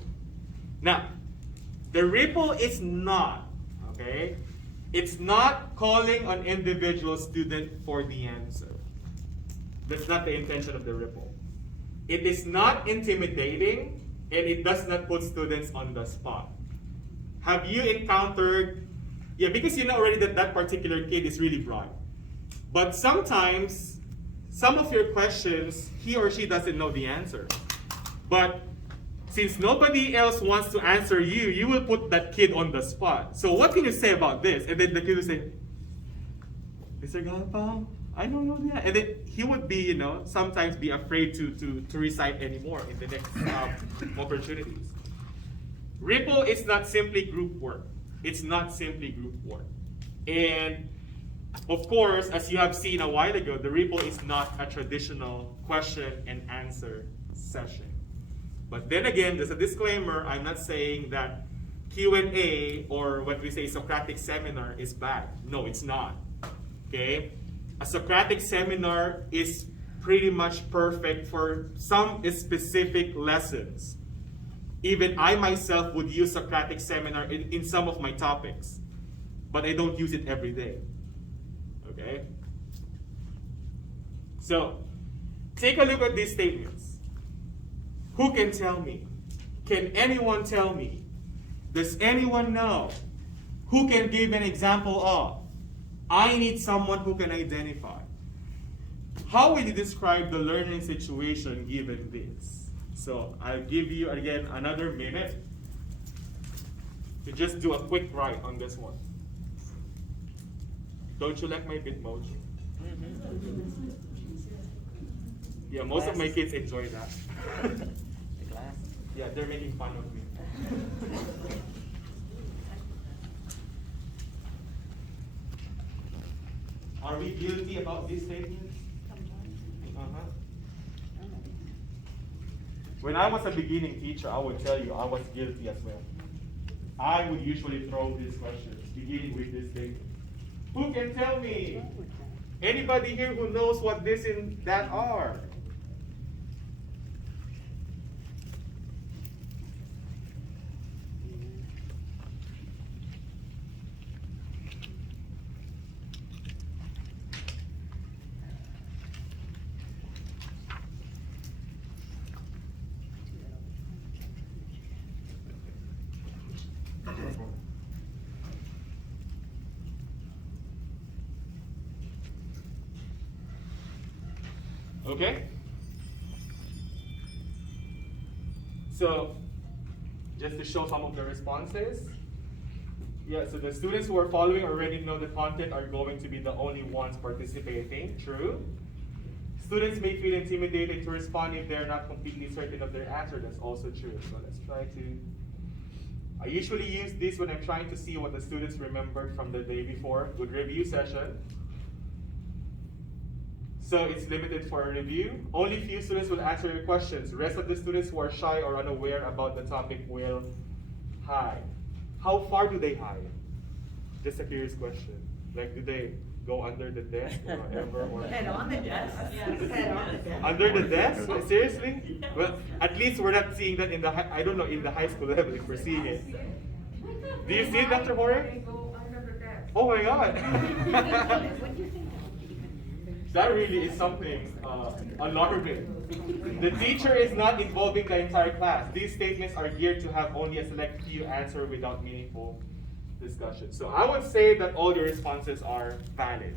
Now, the ripple is not, okay? It's not calling on individual student for the answer. That's not the intention of the ripple. It is not intimidating, and it does not put students on the spot. Have you encountered, because you know already that that particular kid is really bright. But sometimes, some of your questions, he or she doesn't know the answer. But since nobody else wants to answer you, you will put that kid on the spot. So what can you say about this? And then the kid will say, Mr. Galpao, I don't know that. And then he would be, sometimes be afraid to recite anymore in the next opportunities. Ripple is not simply group work. It's not simply group work. And of course, as you have seen a while ago, the ripple is not a traditional question and answer session. But then again, there's a disclaimer. I'm not saying that Q&A or what we say Socratic seminar is bad. No, it's not. Okay? A Socratic seminar is pretty much perfect for some specific lessons. Even I myself would use Socratic seminar in some of my topics, but I don't use it every day. Okay? So, take a look at these statements. Who can tell me? Can anyone tell me? Does anyone know? Who can give an example of? I need someone who can identify. How will you describe the learning situation given this? So I'll give you again another minute to just do a quick write on this one. Don't you like my Bitmoji? Yeah, most of my kids enjoy that. Yeah, they're making fun of me. Are we guilty about these statements? When I was a beginning teacher, I would tell you I was guilty as well. I would usually throw these questions, beginning with this statement. Who can tell me? Anybody here who knows what this and that are? Okay? So, just to show some of the responses. Yeah, so the students who are following already know the content are going to be the only ones participating. True. Students may feel intimidated to respond if they're not completely certain of their answer. That's also true. So let's try to... I usually use this when I'm trying to see what the students remembered from the day before. Good review session. So it's limited for a review. Only few students will answer your questions. Rest of the students who are shy or unaware about the topic will hide. How far do they hide? Just a curious question. Like, do they go under the desk or whatever? Or Head on the desk. Head on the desk. under the desk? Seriously? Well, at least we're not seeing that in the I don't know in the high school level if we're seeing it. Do you see it, Dr. Jorge? Oh my God! That really is something alarming. The teacher is not involving the entire class. These statements are geared to have only a select few answer without meaningful discussion. So I would say that all your responses are valid.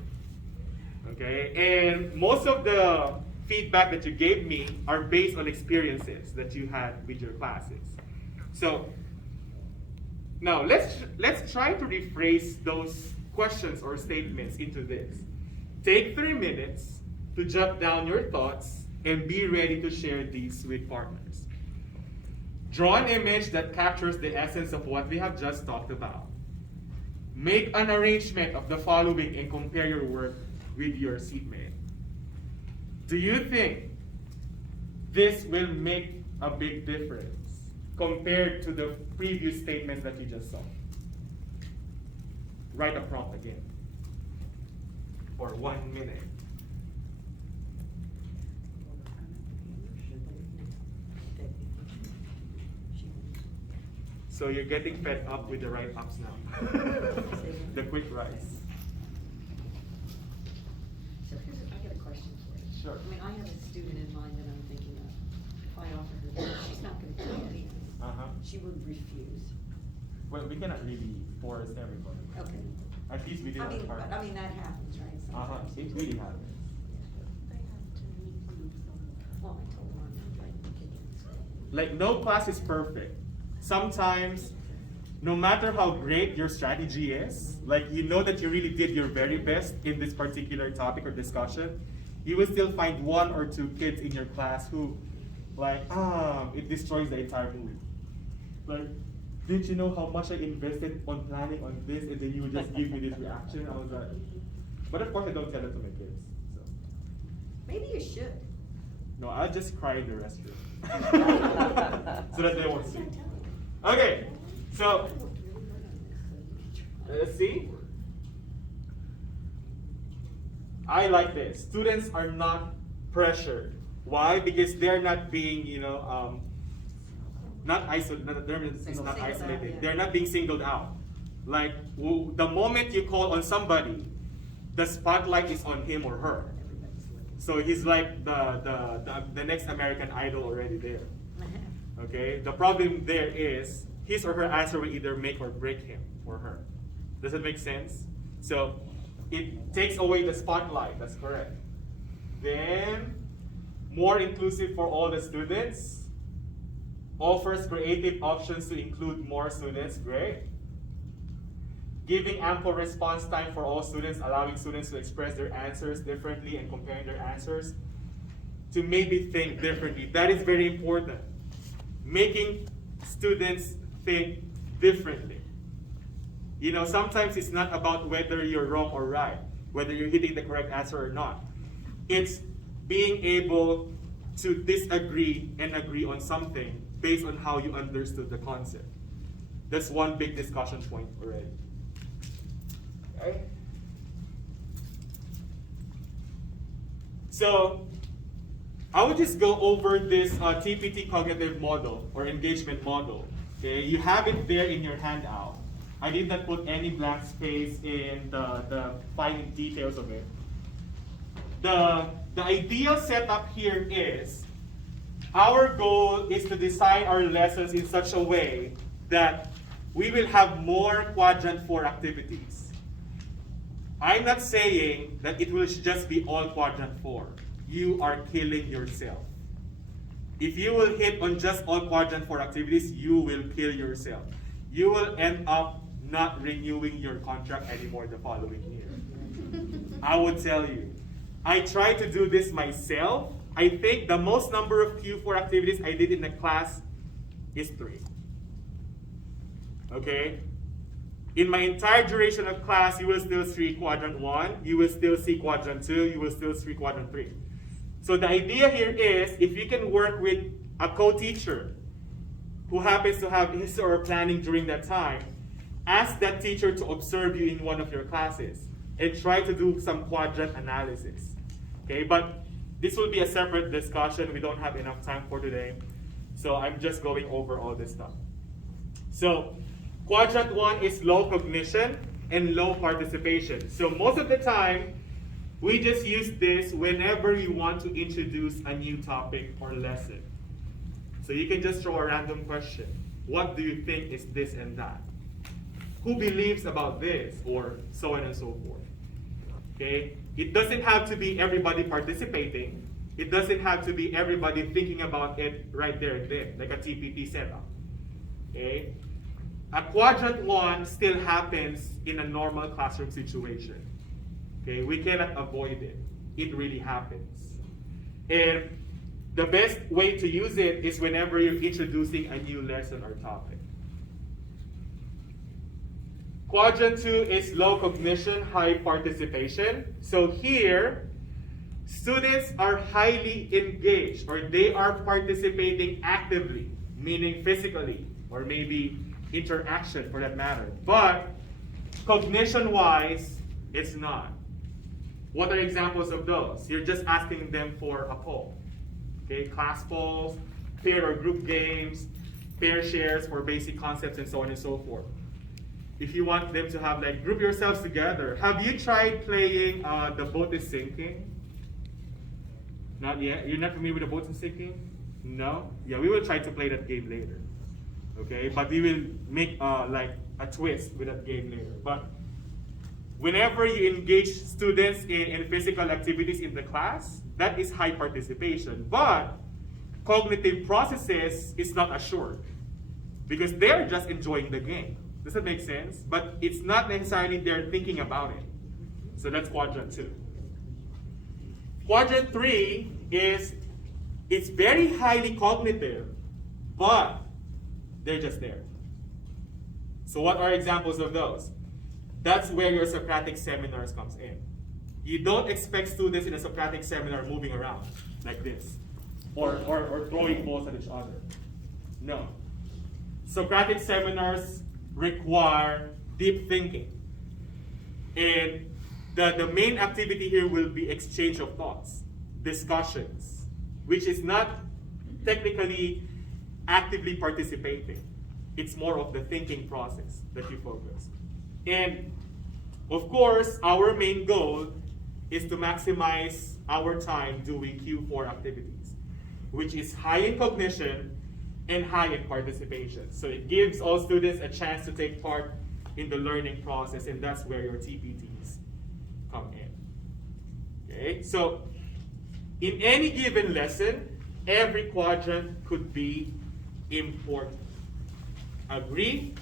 Okay, and most of the feedback that you gave me are based on experiences that you had with your classes. So now let's try to rephrase those questions or statements into this. Take 3 minutes to jot down your thoughts and be ready to share these with partners. Draw an image that captures the essence of what we have just talked about. Make an arrangement of the following and compare your work with your seatmate. Do you think this will make a big difference compared to the previous statements that you just saw? Write a prompt again for 1 minute. So you're getting fed up with the write-ups now. The quick writes. So I got a question for you. Sure. I mean, I have a student in mind that I'm thinking of. If I offer her this, she's not gonna do anything. She would refuse. Well, we cannot really force everybody. Okay. At least we did I mean, our part. but I mean, that happens, right? Sometimes. It really happens. Well, I told her I'm not writing opinions. Like, no class is perfect. Sometimes, no matter how great your strategy is, like you know that you really did your very best in this particular topic or discussion, you will still find 1 or 2 kids in your class who, like, it destroys the entire mood. Like, did you know how much I invested on planning on this, and then you would just give me this reaction? I was like, but of course I don't tell it to my kids. So. Maybe you should. No, I'll just cry in the restroom. So that they won't see. Okay, so let's see. I like this. Students are not pressured. Why? Because they're not being, not isolated. It's not isolated. They're not being singled out. Like the moment you call on somebody, the spotlight is on him or her. So he's like the next American Idol already there. Okay? The problem there is his or her answer will either make or break him or her. Does it make sense? So it takes away the spotlight. That's correct. Then more inclusive for all the students. Offers creative options to include more students. Great. Giving ample response time for all students, allowing students to express their answers differently and comparing their answers to maybe think differently. That is very important. Making students think differently. Sometimes it's not about whether you're wrong or right, whether you're hitting the correct answer or not. It's being able to disagree and agree on something based on how you understood the concept. That's one big discussion point already. Okay. So I would just go over this TPT cognitive model or engagement model. Okay, you have it there in your handout. I did not put any blank space in the fine details of it. The ideal setup here is our goal is to design our lessons in such a way that we will have more quadrant 4 activities. I'm not saying that it will just be all quadrant 4. You are killing yourself. If you will hit on just all quadrant 4 activities, you will kill yourself. You will end up not renewing your contract anymore the following year. I would tell you. I tried to do this myself. I think the most number of Q4 activities I did in the class is 3. Okay? In my entire duration of class, you will still see quadrant 1, you will still see quadrant 2, you will still see quadrant 3. So the idea here is, if you can work with a co-teacher who happens to have his or her planning during that time, ask that teacher to observe you in one of your classes and try to do some quadrant analysis. Okay, but this will be a separate discussion. We don't have enough time for today. So I'm just going over all this stuff. So quadrant 1 is low cognition and low participation. So most of the time, we just use this whenever you want to introduce a new topic or lesson. So you can just throw a random question. What do you think is this and that? Who believes about this? Or so on and so forth. Okay? It doesn't have to be everybody participating. It doesn't have to be everybody thinking about it right there and then, like a TPT setup. Okay? A quadrant 1 still happens in a normal classroom situation. Okay? We cannot avoid it. It really happens. And the best way to use it is whenever you're introducing a new lesson or topic. Quadrant 2 is low cognition, high participation. So here, students are highly engaged, or they are participating actively, meaning physically, or maybe interaction for that matter. But cognition-wise, it's not. What are examples of those? You're just asking them for a poll. Okay, class polls, pair or group games, pair shares for basic concepts, and so on and so forth. If you want them to have, like, group yourselves together. Have you tried playing The Boat is Sinking? Not yet? You're not familiar with The Boat is Sinking? No? Yeah, we will try to play that game later. Okay, but we will make like a twist with that game later. But whenever you engage students in physical activities in the class, that is high participation. But cognitive processes is not assured because they're just enjoying the game. Does that make sense? But it's not necessarily they're thinking about it. So that's quadrant 2. Quadrant 3 is, it's very highly cognitive, but they're just there. So what are examples of those? That's where your Socratic seminars comes in. You don't expect students in a Socratic seminar moving around like this, or throwing balls at each other. No. Socratic seminars require deep thinking. And the main activity here will be exchange of thoughts, discussions, which is not technically actively participating. It's more of the thinking process that you focus. And of course, our main goal is to maximize our time doing Q4 activities, which is high in cognition and high in participation. So it gives all students a chance to take part in the learning process, and that's where your TPTs come in. Okay, so in any given lesson, every quadrant could be important. Agree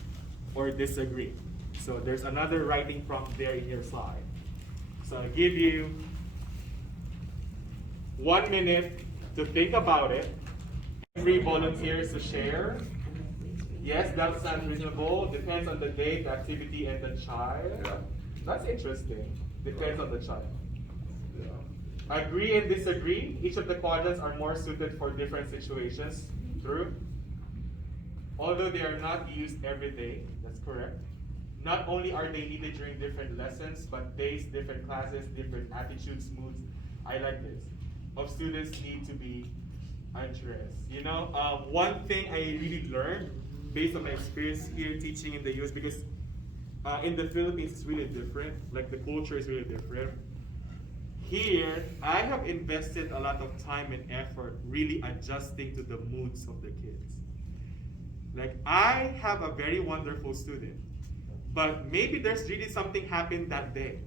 or disagree? So there's another writing prompt there in your slide. So I give you 1 minute to think about it. 3 volunteers to share. Yes, that sounds reasonable. Depends on the date, the activity, and the child. Yeah. That's interesting. Depends on the child. Yeah. Agree and disagree. Each of the quadrants are more suited for different situations. True. Although they are not used every day, that's correct. Not only are they needed during different lessons, but days, different classes, different attitudes, moods. I like this. Of students need to be addressed. You know, one thing I really learned based on my experience here teaching in the US, because in the Philippines it's really different. Like the culture is really different. Here, I have invested a lot of time and effort really adjusting to the moods of the kids. Like, I have a very wonderful student, but maybe there's really something happened that day.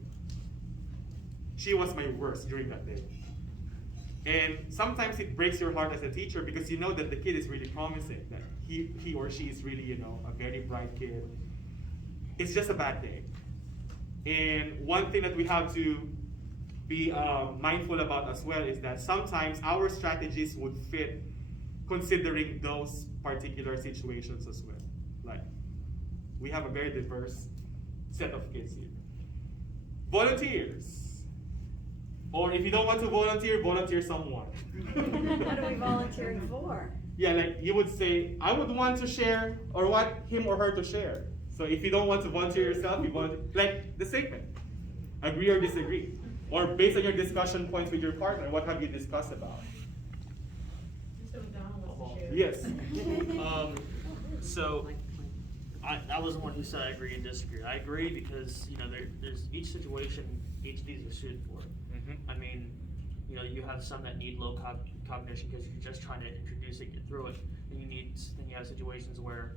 She was my worst during that day. And sometimes it breaks your heart as a teacher because you know that the kid is really promising, that he or she is really, you know, a very bright kid. It's just a bad day. And one thing that we have to be mindful about as well is that sometimes our strategies would fit considering those particular situations as well. Like, we have a very diverse set of kids here. Volunteers. Or if you don't want to volunteer, volunteer someone. What are we volunteering for? Yeah, like you would say, I would want to share, or want him or her to share. So if you don't want to volunteer yourself, you volunteer, like the statement. Agree or disagree. Or based on your discussion points with your partner, what have you discussed about? Yes. So I was the one who said I agree and disagree. I agree because, you know, there's each situation, each of these are suited for. I mean, you know, you have some that need low cognition because you're just trying to introduce it, get through it. And then you have situations where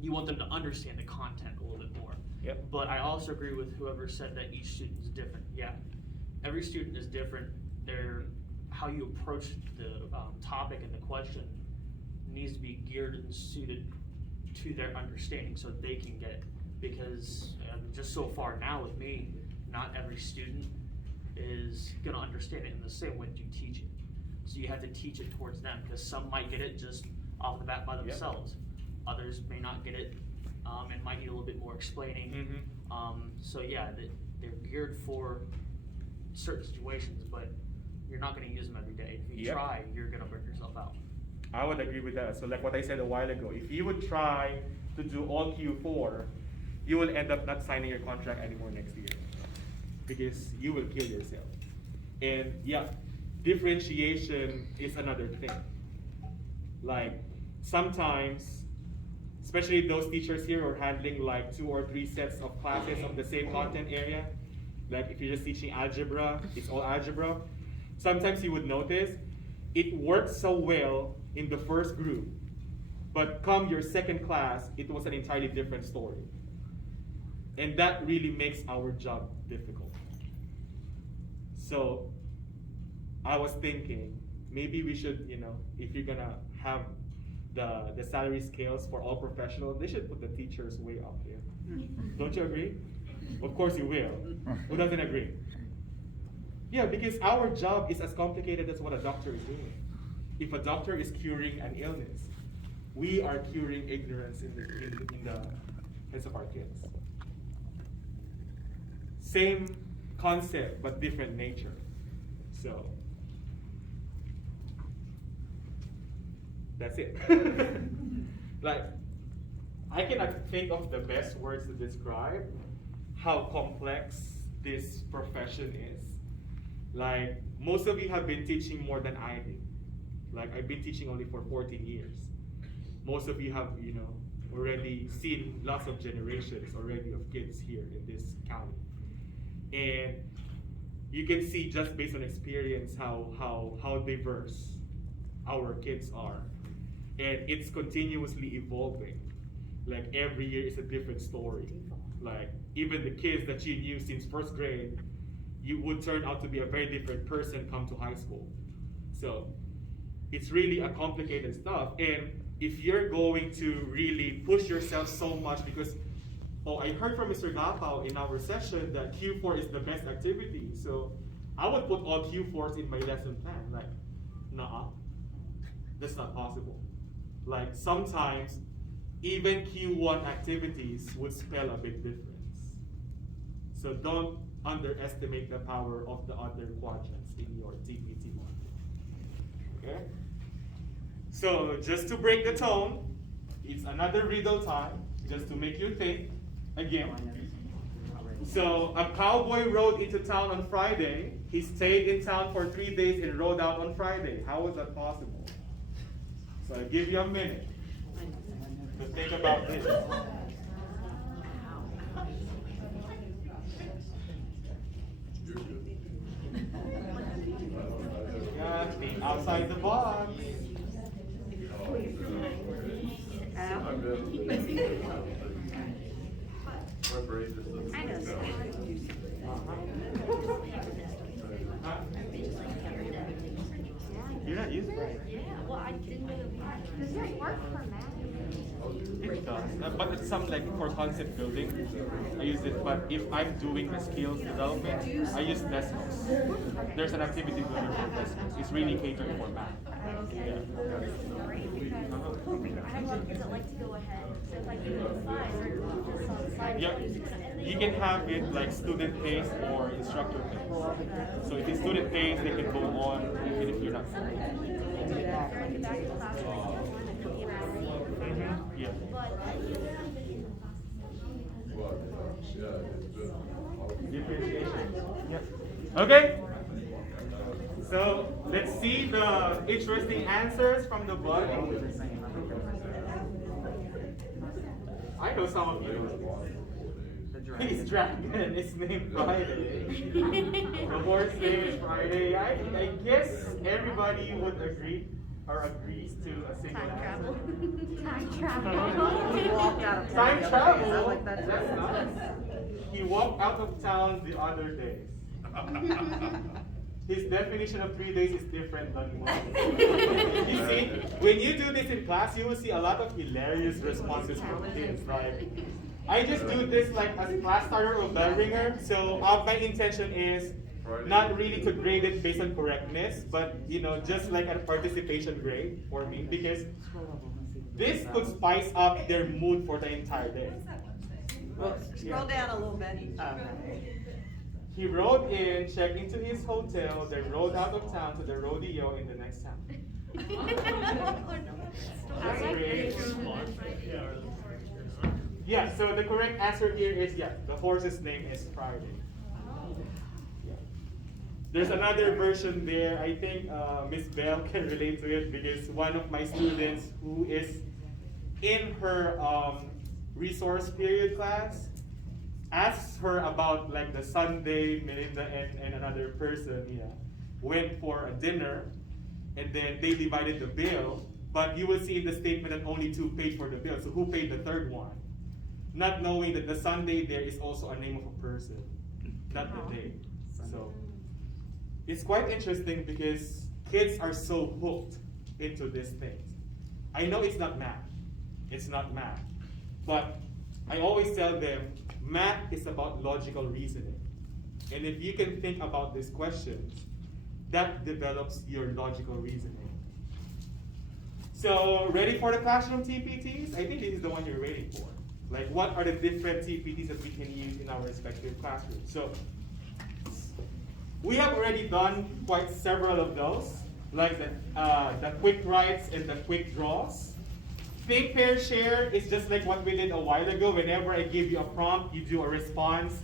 you want them to understand the content a little bit more. Yep. But I also agree with whoever said that each student is different. Yeah, every student is different. how you approach the topic and the question needs to be geared and suited to their understanding so they can get it. Because just so far now with me, not every student is gonna understand it in the same way that you teach it. So you have to teach it towards them, because some might get it just off the bat by themselves. Others may not get it and might need a little bit more explaining. So yeah, they're geared for certain situations, but you're not gonna use them every day. If you try, you're gonna burn yourself out. I would agree with that. So like what I said a while ago, if you would try to do all Q4, you will end up not signing your contract anymore next year, because you will kill yourself. And yeah, differentiation is another thing. Like sometimes, especially those teachers here who are handling like 2 or 3 sets of classes of the same content area, like if you're just teaching algebra, it's all algebra. Sometimes you would notice it works so well in the first group, but come your second class, it was an entirely different story. And that really makes our job difficult. So I was thinking, maybe we should, if you're gonna have the salary scales for all professionals, they should put the teachers way up there. Don't you agree? Of course you will. Who doesn't agree? Yeah, because our job is as complicated as what a doctor is doing. If a doctor is curing an illness, we are curing ignorance in the heads of our kids. Same concept, but different nature. So, that's it. Like, I cannot think of the best words to describe how complex this profession is. Like, most of you have been teaching more than I did. Like, I've been teaching only for 14 years. Most of you have, already seen lots of generations already of kids here in this county. And you can see just based on experience how diverse our kids are. And it's continuously evolving. Like every year is a different story. Like even the kids that you knew since first grade, you would turn out to be a very different person come to high school. So it's really a complicated stuff. And if you're going to really push yourself so much, because I heard from Mr. Galpao in our session that Q4 is the best activity. So I would put all Q4s in my lesson plan. Like, nah, that's not possible. Like sometimes even Q1 activities would spell a big difference. So don't underestimate the power of the other quadrants in your TPT model. Okay? So just to break the tone, it's another riddle time, just to make you think again. So a cowboy rode into town on Friday. He stayed in town for 3 days and rode out on Friday. How was that possible? So I'll give you a minute to think about this. Yeah, think outside the box. My brain just doesn't. I know. You're not used to it. Yeah, well, I didn't know that. Does it work for math? It does, but it's some like for concept building. I use it, but if I'm doing the skills development, I use decimals. There's an activity builder for decimals. It's really catered for math. Okay. This is great because I have a lot of kids that like to go ahead. So if I do the slides or this on slides, Yeah, you can have it like student paced or instructor paced. So if it's student paced, they can go on even if you're not. During the back of the class, Yeah. Differentiation. Yeah. Okay. So let's see the interesting answers from the book. I know some of you. His dragon is named Friday. The horse name is Friday. I guess everybody would agree or agrees to a single answer. Time travel. Time travel? That's nice. He walked out of town the other day. his definition of 3 days is different than mine. You see, when you do this in class, you will see a lot of hilarious responses from kids. Like, I just do this like as a class starter or bell ringer. So my intention is not really to grade it based on correctness, but just like a participation grade for me, because this could spice up their mood for the entire day. Scroll down a little bit. He rode in, checked into his hotel, then rode out of town to the rodeo in the next town. That's great. Yeah, so the correct answer here is, the horse's name is Friday. Yeah. There's another version there. I think Miss Bell can relate to it because one of my students who is in her resource period class asked her about like the Sunday, Melinda and another person, went for a dinner, and then they divided the bill, but you will see in the statement that only 2 paid for the bill. So who paid the third one? Not knowing that the Sunday there is also a name of a person, not the day. So it's quite interesting because kids are so hooked into these things. I know it's not math. It's not math. But I always tell them, math is about logical reasoning. And if you can think about these questions, that develops your logical reasoning. So, ready for the classroom TPTs? I think this is the one you're waiting for. Like, what are the different TPTs that we can use in our respective classrooms? So, we have already done quite several of those, like the quick writes and the quick draws. Think, pair, share is just like what we did a while ago. Whenever I give you a prompt, you do a response.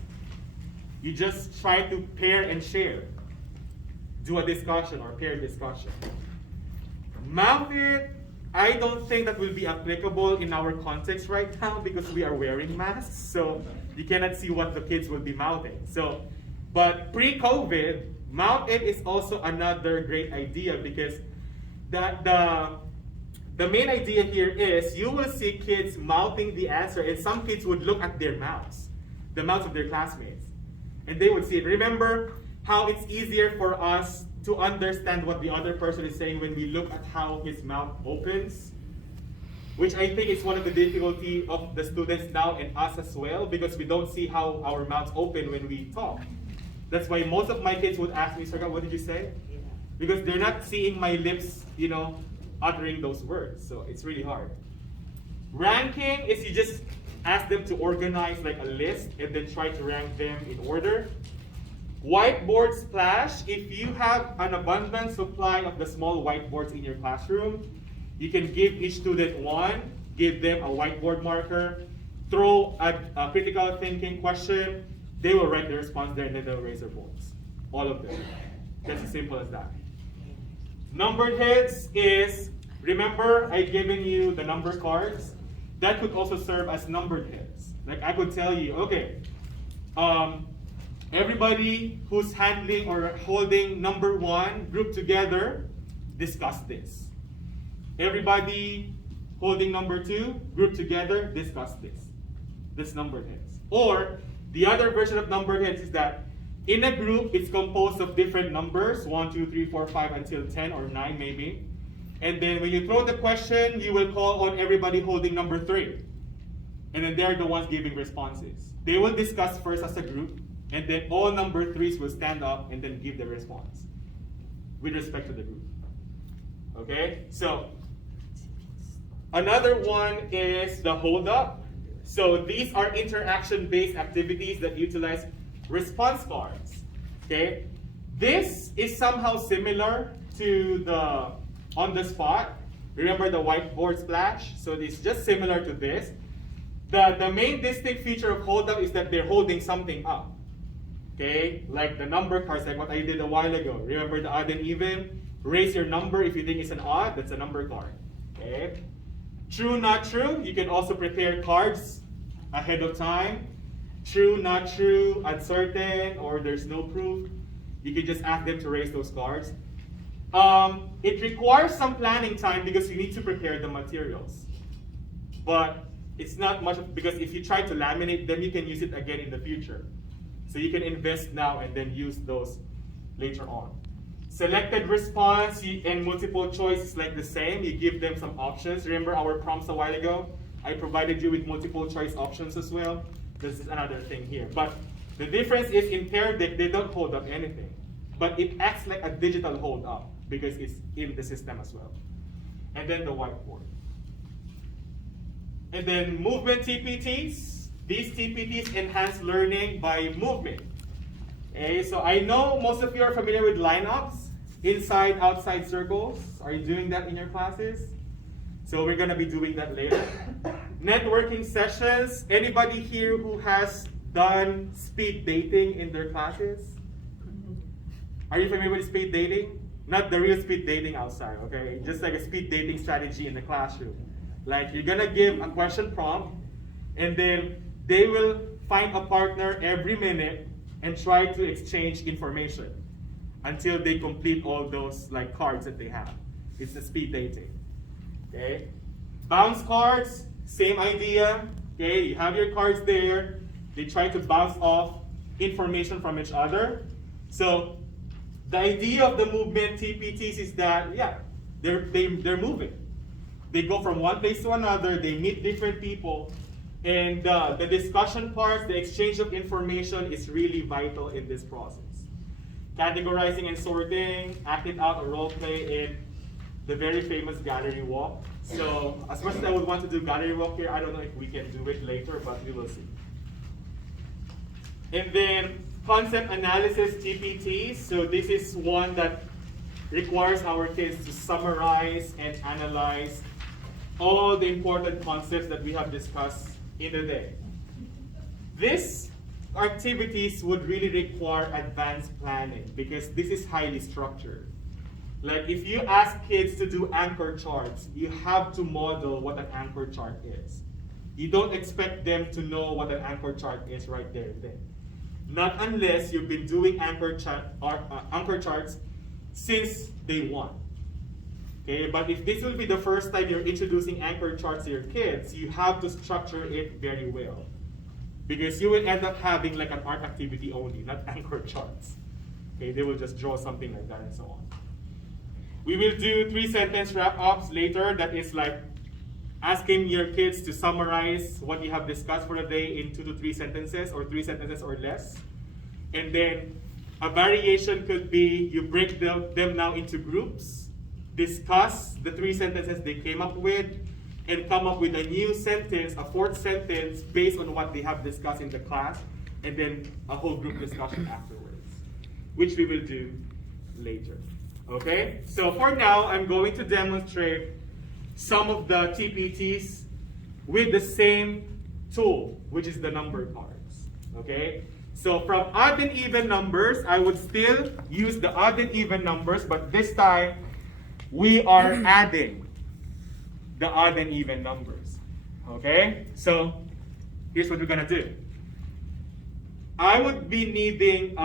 You just try to pair and share. Do a discussion or pair discussion. Mouth it, I don't think that will be applicable in our context right now because we are wearing masks, so you cannot see what the kids will be mouthing. So, but pre-COVID, mouth it is also another great idea because the main idea here is you will see kids mouthing the answer, and some kids would look at their mouths, the mouths of their classmates, and they would see it. Remember how it's easier for us to understand what the other person is saying when we look at how his mouth opens, which I think is one of the difficulty of the students now and us as well, because we don't see how our mouths open when we talk. That's why most of my kids would ask me, Sir, what did you say? Because they're not seeing my lips, uttering those words, so it's really hard. Ranking is you just ask them to organize like a list and then try to rank them in order. Whiteboard splash, if you have an abundant supply of the small whiteboards in your classroom, you can give each student one, give them a whiteboard marker, throw a critical thinking question, they will write the response there and then they'll raise their boards. All of them. That's as simple as that. Numbered heads is, remember I given you the number cards? That could also serve as numbered heads. Like I could tell you, okay, everybody who's handling or holding number 1, group together, discuss this. Everybody holding number 2, group together, discuss this. That's numbered heads. Or the other version of numbered heads is that in a group, it's composed of different numbers, 1, 2, 3, 4, 5 until 10 or 9 maybe. And then when you throw the question, you will call on everybody holding number 3. And then they're the ones giving responses. They will discuss first as a group, and then all number 3s will stand up and then give the response with respect to the group. Okay? So, another one is the hold up. So these are interaction-based activities that utilize response cards. Okay? This is somehow similar to the on the spot. Remember the whiteboard splash? So it's just similar to this. The main distinct feature of hold up is that they're holding something up. Okay? Like the number cards, like what I did a while ago. Remember the odd and even? Raise your number if you think it's an odd, that's a number card. Okay? True, not true. You can also prepare cards ahead of time. True, not true, uncertain, or there's no proof. You can just ask them to raise those cards. It requires some planning time because you need to prepare the materials. But it's not much, because if you try to laminate them, you can use it again in the future. So you can invest now and then use those later on. Selected response and multiple choice is like the same. You give them some options. Remember our prompts a while ago? I provided you with multiple choice options as well. This is another thing here. But the difference is in Pear Deck, they don't hold up anything. But it acts like a digital hold up because it's in the system as well. And then the whiteboard. And then movement TPTs. These TPTs enhance learning by movement. Okay, so I know most of you are familiar with lineups, inside, outside circles. Are you doing that in your classes? So we're gonna be doing that later. Networking sessions. Anybody here who has done speed dating in their classes? Are you familiar with speed dating? Not the real speed dating outside, okay? Just like a speed dating strategy in the classroom. Like you're gonna give a question prompt, and then they will find a partner every minute and try to exchange information until they complete all those like cards that they have. It's the speed dating. Okay? Bounce cards, same idea. Okay, you have your cards there. They try to bounce off information from each other. So the idea of the movement TPTs is that, yeah, they're moving. They go from one place to another, they meet different people, and the discussion parts, the exchange of information is really vital in this process. Categorizing and sorting, acting out a role play in the very famous gallery walk. So as much as I would want to do gallery walk here, I don't know if we can do it later, but we will see. And then concept analysis TPTs. So this is one that requires our kids to summarize and analyze all the important concepts that we have discussed in the day. These activities would really require advanced planning because this is highly structured. Like if you ask kids to do anchor charts, you have to model what an anchor chart is. You don't expect them to know what an anchor chart is right there and then. Not unless you've been doing anchor charts since day one. Okay, but if this will be the first time you're introducing anchor charts to your kids, you have to structure it very well. Because you will end up having like an art activity only, not anchor charts. Okay, they will just draw something like that and so on. We will do 3-sentence wrap-ups later. That is like asking your kids to summarize what you have discussed for the day in 2 to 3 sentences or 3 sentences or less. And then a variation could be you break them now into groups, discuss the 3 sentences they came up with, and come up with a new sentence, a 4th sentence based on what they have discussed in the class, and then a whole group discussion afterwards, which we will do later. Okay? So for now, I'm going to demonstrate some of the TPTs with the same tool, which is the number cards. Okay? So from odd and even numbers, I would still use the odd and even numbers, but this time we are adding the odd and even numbers. Okay? So here's what we're gonna do. I would be needing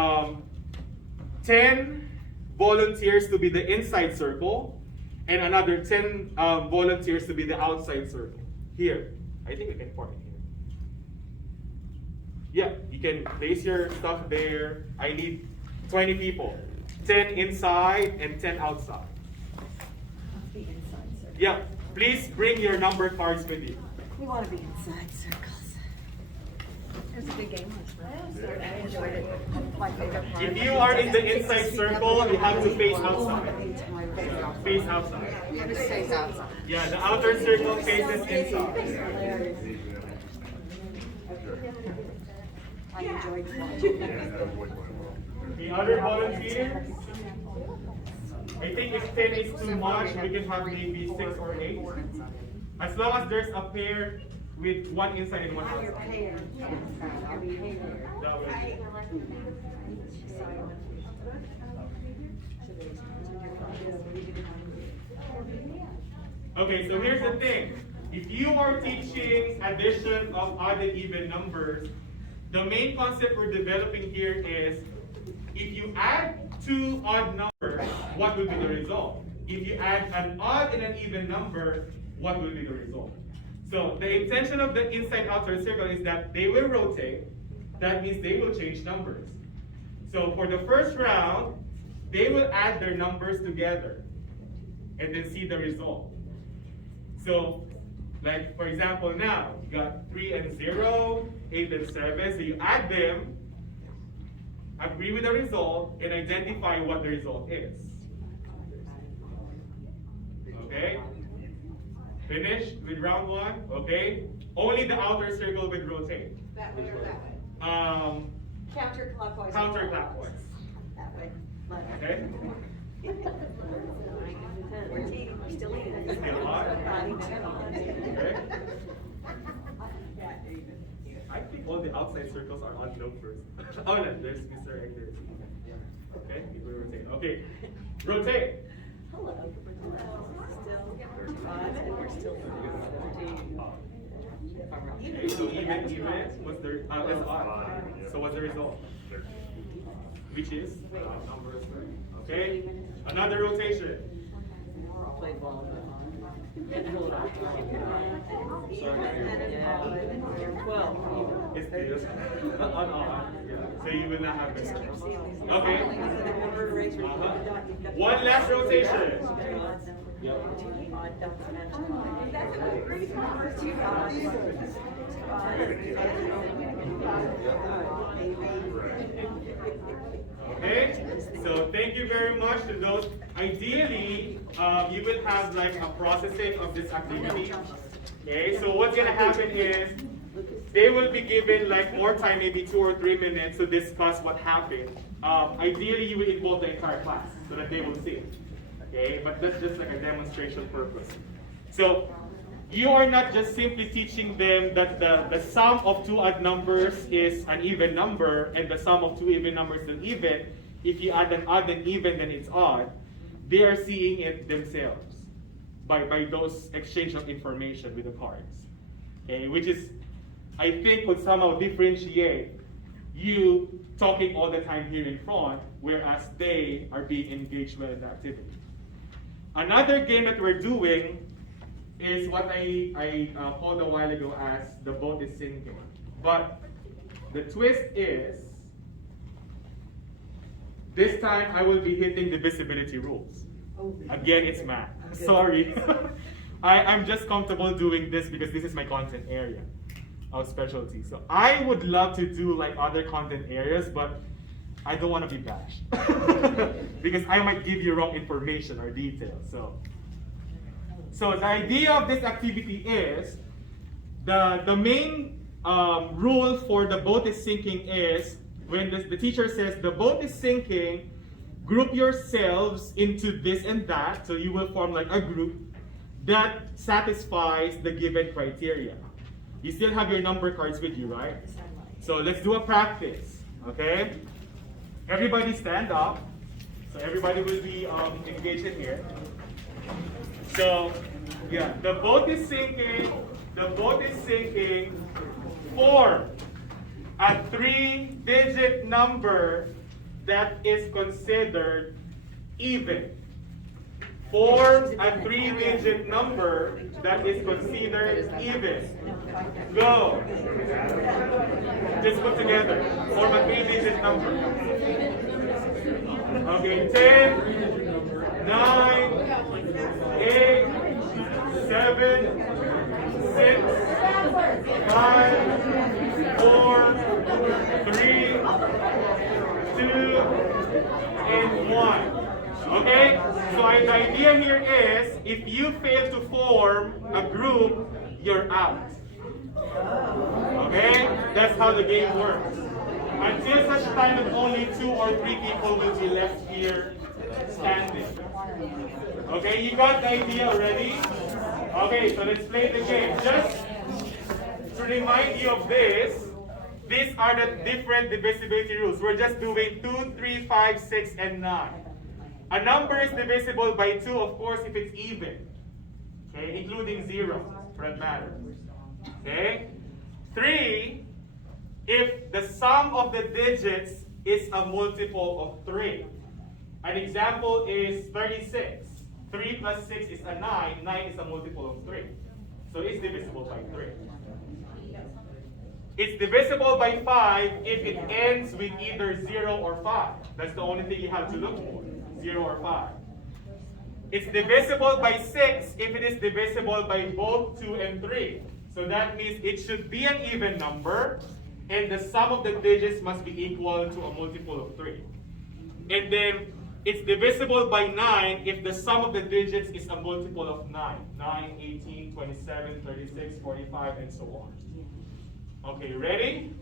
10 volunteers to be the inside circle, and another 10 volunteers to be the outside circle. Here, I think we can form it here. Yeah, you can place your stuff there. I need 20 people. 10 inside and 10 outside. The inside circle. Yeah, please bring your number cards with you. We want to be inside circles. It was a good game last night. I enjoyed it. My favorite part. If you are in the inside circle, you have to face outside. Face outside. Face outside. Yeah, the outer circle faces inside. I enjoyed it. The other volunteers, I think if 10 is too much, we can have maybe 6 or 8. As long as there's a pair with one inside and one outside. That way. Okay, so here's the thing. If you are teaching addition of odd and even numbers, the main concept we're developing here is if you add 2 odd numbers, what will be the result? If you add an odd and an even number, what will be the result? So the intention of the inside-outside circle is that they will rotate. That means they will change numbers. So for the first round, they will add their numbers together and then see the result. So, like for example now, you got 3 and 0, 8 and 7, so you add them, agree with the result, and identify what the result is. Okay? Finished with round 1? Okay? Only the outer circle will rotate. That way or that way? Counterclockwise. Counterclockwise. That way. Okay? We're still eating. Still hot? Okay? I think all the outside circles are on note first. Oh no, there's Mr. Egg there. Okay, you will rotate. Okay, rotate. Hello. Still 5 and we're still 13. Okay, so even, what's the, that's odd. So what's the result? Which is? Number is 30. Okay, another rotation. Play ball. It's this. So you will not have this. Okay. One last rotation. Okay, so thank you very much to those. Ideally, you will have like a processing of this activity. Okay, so what's gonna happen is they will be given like more time, maybe 2 or 3 minutes to discuss what happened. Ideally, you will involve the entire class so that they will see. Okay, but that's just like a demonstration purpose. So you are not just simply teaching them that the sum of 2 odd numbers is an even number and the sum of 2 even numbers is an even. If you add an odd and even, then it's odd. They are seeing it themselves by those exchange of information with the cards. Okay, which is, I think, would somehow differentiate you talking all the time here in front, whereas they are being engaged well in the activity. Another game that we're doing is what I called a while ago as the boat is sinking. But the twist is, this time I will be hitting divisibility rules. Again, it's math. Sorry. I'm just comfortable doing this because this is my content area of specialty. So I would love to do like other content areas, but I don't want to be bashed because I might give you wrong information or details. So the idea of this activity is the main rule for the boat is sinking is when the teacher says the boat is sinking, group yourselves into this and that, so you will form like a group that satisfies the given criteria. You still have your number cards with you, right? So let's do a practice, okay? Everybody stand up. So everybody will be engaged in here. So, yeah, the boat is sinking. The boat is sinking. Form a 3-digit number that is considered even. Form a 3-digit number that is considered even. Go. Just put together. Form a 3-digit number. Okay, 10, 9, 8, 7, 6, 5, 4, 3, 2, and 1. Okay? So the idea here is, if you fail to form a group, you're out. Okay? That's how the game works. Until such time that only 2 or 3 people will be left here standing. Okay, you got the idea already? Okay, so let's play the game. Just to remind you of this, these are the different divisibility rules. We're just doing 2, 3, 5, 6, and 9. A number is divisible by 2, of course, if it's even. Okay, including 0, for that matter. Okay? 3, if the sum of the digits is a multiple of 3. An example is 36. 3 plus 6 is a 9. 9 is a multiple of 3. So it's divisible by 3. It's divisible by 5 if it ends with either 0 or 5. That's the only thing you have to look for. 0 or 5. It's divisible by 6 if it is divisible by both 2 and 3. So that means it should be an even number, and the sum of the digits must be equal to a multiple of 3. And then it's divisible by 9 if the sum of the digits is a multiple of 9. 9, 18, 27, 36, 45, and so on. Okay, ready?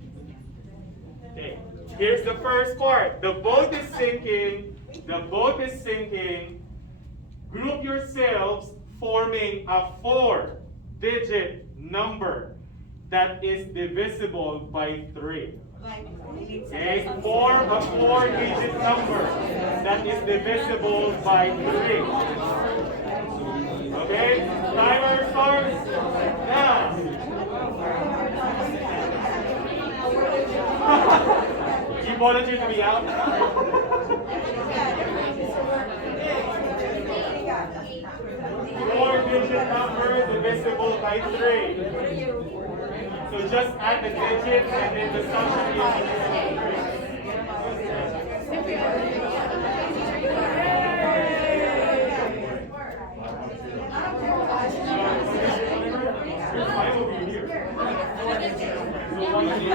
Okay, here's the first part. The boat is sinking. The boat is sinking. Group yourselves forming a 4-digit number that is divisible by 3. Okay, form a 4-digit number that is divisible by 3. Okay, timer starts now. You volunteer to be out? 4-digit number divisible by 3. So just add the digits and then the sum should be divisible by 3. There's 5 of you here. So one of you.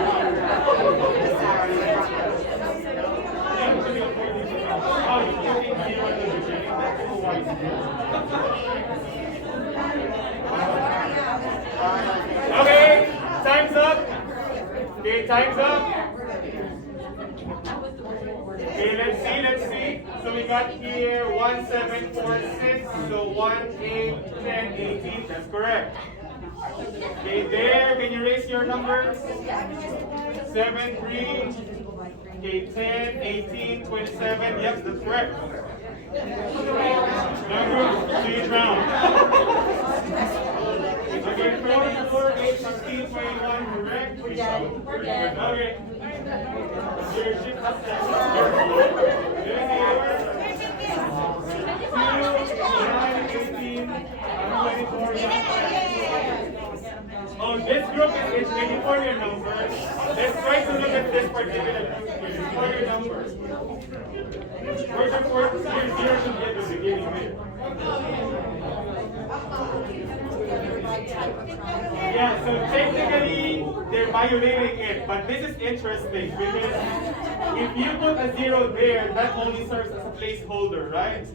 Okay, time's up. Okay, time's up. Okay, let's see. So we got here 1, 7, 4, 6. So 1, 8, 10, 18. That's correct. Okay, there, can you raise your numbers? 7, 3. Okay, 10, 18, 27. Yep, that's correct. Number, to each round. Okay, 24, 8, 16, 21, correct? Okay. Leadership up Oh, this group is 24 your numbers. Let's try to look at this particular group. 24 your numbers. Where's the fourth? Zero should be at the beginning here. Yeah, so technically they're violating it, but this is interesting because if you put a 0 there, that only serves as a placeholder, right?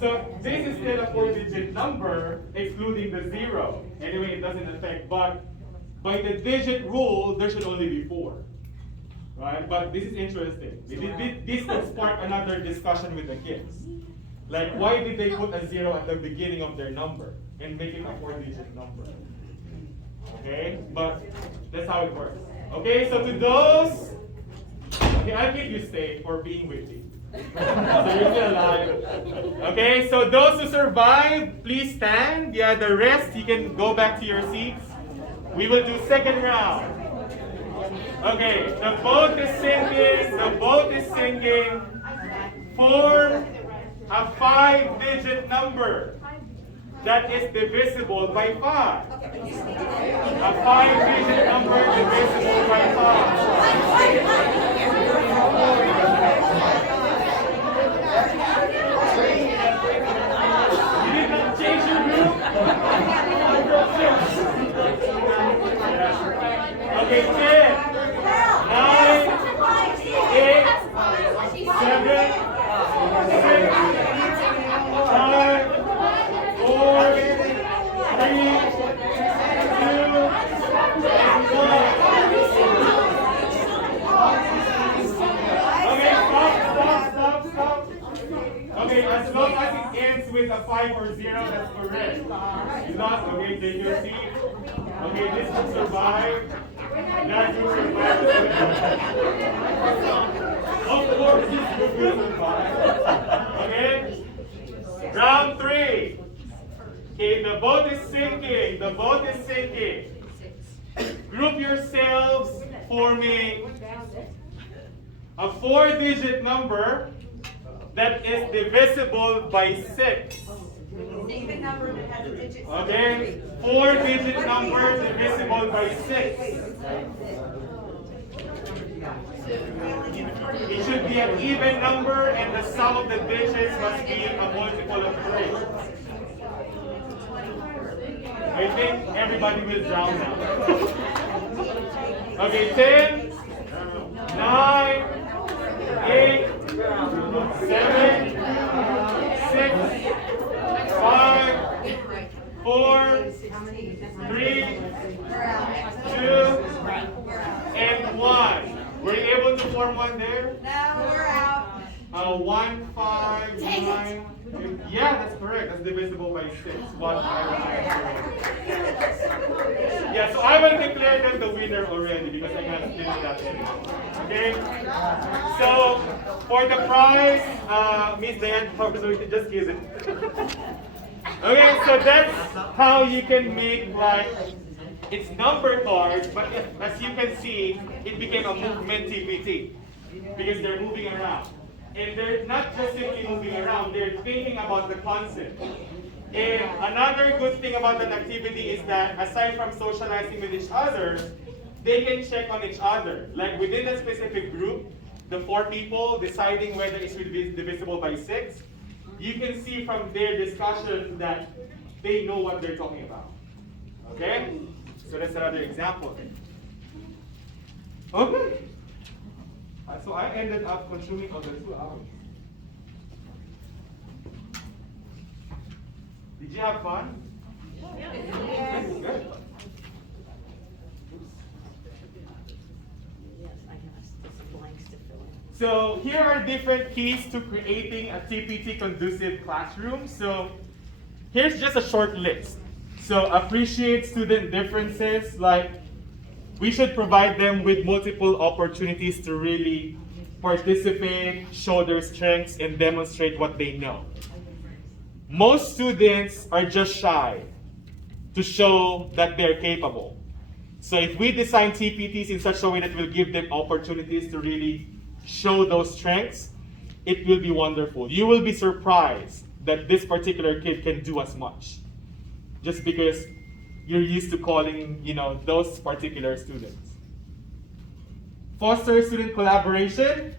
So this is still a 4-digit number, excluding the 0. Anyway, it doesn't affect, but by the digit rule, there should only be 4. Right? But this is interesting. This could spark another discussion with the kids. Like, why did they put a 0 at the beginning of their number and make it a 4-digit number? Okay, but that's how it works. Okay, so to those, okay, I'll keep you safe for being with me. So you're still alive. Okay, so those who survive, please stand. Yeah, the rest, you can go back to your seats. We will do second round. Okay, the boat is sinking. The boat is sinking. Form a 5-digit number that is divisible by 5. A 5-digit number divisible by 5. You did not change your group? Okay, 10, 9, 8, 7, 6, 5, 4, 3, 2, and 1. Okay, stop. Okay, as long as it ends with a 5 or 0, that's correct. If not, okay, take your seat. Okay, this will survive. That will survive. Of course, this will survive. Okay? Round 3. Okay, the boat is sinking. The boat is sinking. Group yourselves forming a 4-digit number that is divisible by 6. Even number that has a digit. Okay? 4-digit number divisible by 6. It should be an even number, and the sum of the digits must be a multiple of 3. I think everybody will drown now. Okay, 10, 9, 8, 7, 6, 5, 4, 3, 2, and 1. Were you able to form one there? No, we're out. 1, 5, 9. Yeah, that's correct. That's divisible by 6. 1, 5, 9. Yeah, so I will declare them the winner already because I got to finish that in. Okay? So, for the prize, Miss Diane, just use it. Okay, so that's how you can make, like, it's number cards, but as you can see, it became a movement TPT because they're moving around. And they're not just simply moving around, they're thinking about the concept. And another good thing about that activity is that aside from socializing with each other, they can check on each other. Like within a specific group, the 4 people deciding whether it should be divisible by 6, you can see from their discussion that they know what they're talking about. Okay? So that's another example. Okay. So I ended up consuming over 2 hours. Did you have fun? Yes. Good. Yes, I have some blanks to fill in. So here are different keys to creating a TPT conducive classroom. So here's just a short list. So appreciate student differences, like we should provide them with multiple opportunities to really participate, show their strengths, and demonstrate what they know. Most students are just shy to show that they're capable. So if we design TPTs in such a way that will give them opportunities to really show those strengths, it will be wonderful. You will be surprised that this particular kid can do as much, just because you're used to calling, those particular students. Foster student collaboration.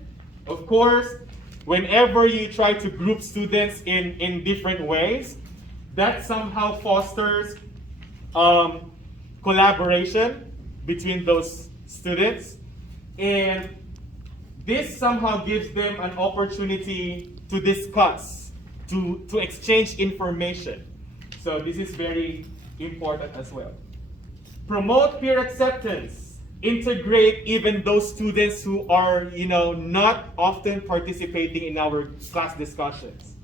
Of course, whenever you try to group students in different ways, that somehow fosters collaboration between those students. And this somehow gives them an opportunity to discuss, to exchange information. So this is very important as well. Promote peer acceptance. Integrate even those students who are, not often participating in our class discussions.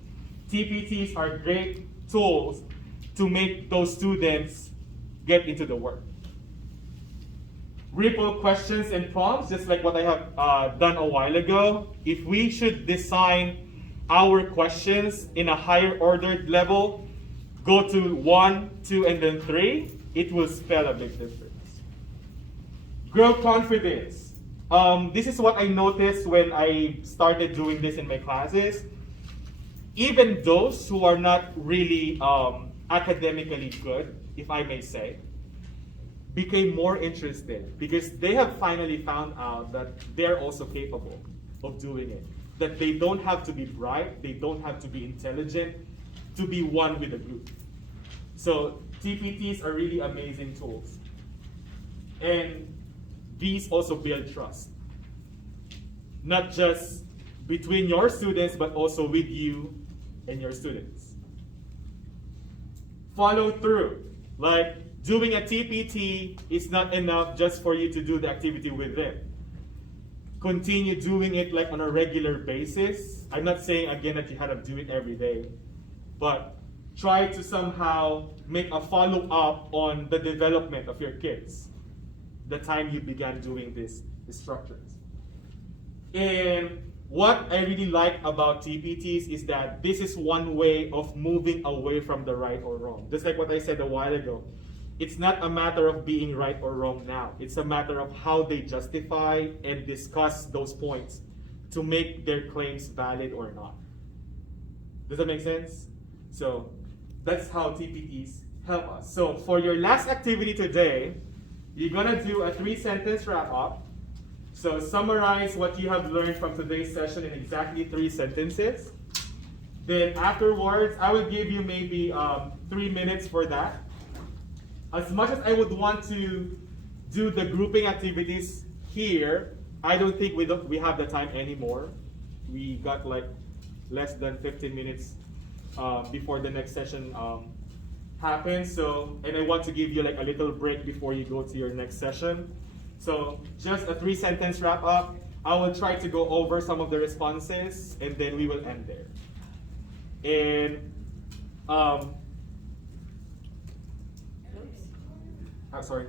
TPTs are great tools to make those students get into the work. Ripple questions and prompts, just like what I have done a while ago. If we should design our questions in a higher ordered level, go to 1, 2, and then 3, it will spell a big difference. Grow confidence. This is what I noticed when I started doing this in my classes. Even those who are not really academically good, if I may say, became more interested because they have finally found out that they're also capable of doing it. That they don't have to be bright, they don't have to be intelligent to be one with a group. So TPTs are really amazing tools. And these also build trust. Not just between your students, but also with you and your students. Follow through. Like doing a TPT is not enough just for you to do the activity with them. Continue doing it like on a regular basis. I'm not saying again that you have to do it every day, but try to somehow make a follow-up on the development of your kids the time you began doing these structures. And what I really like about TPTs is that this is one way of moving away from the right or wrong. Just like what I said a while ago. It's not a matter of being right or wrong now. It's a matter of how they justify and discuss those points to make their claims valid or not. Does that make sense? So that's how TPTs help us. So for your last activity today, you're gonna do a 3-sentence wrap-up. So summarize what you have learned from today's session in exactly 3 sentences. Then afterwards, I would give you maybe 3 minutes for that. As much as I would want to do the grouping activities here, I don't think we have the time anymore. We got like less than 15 minutes before the next session happens. So, and I want to give you like a little break before you go to your next session. So just a 3-sentence wrap up. I will try to go over some of the responses and then we will end there. And sorry.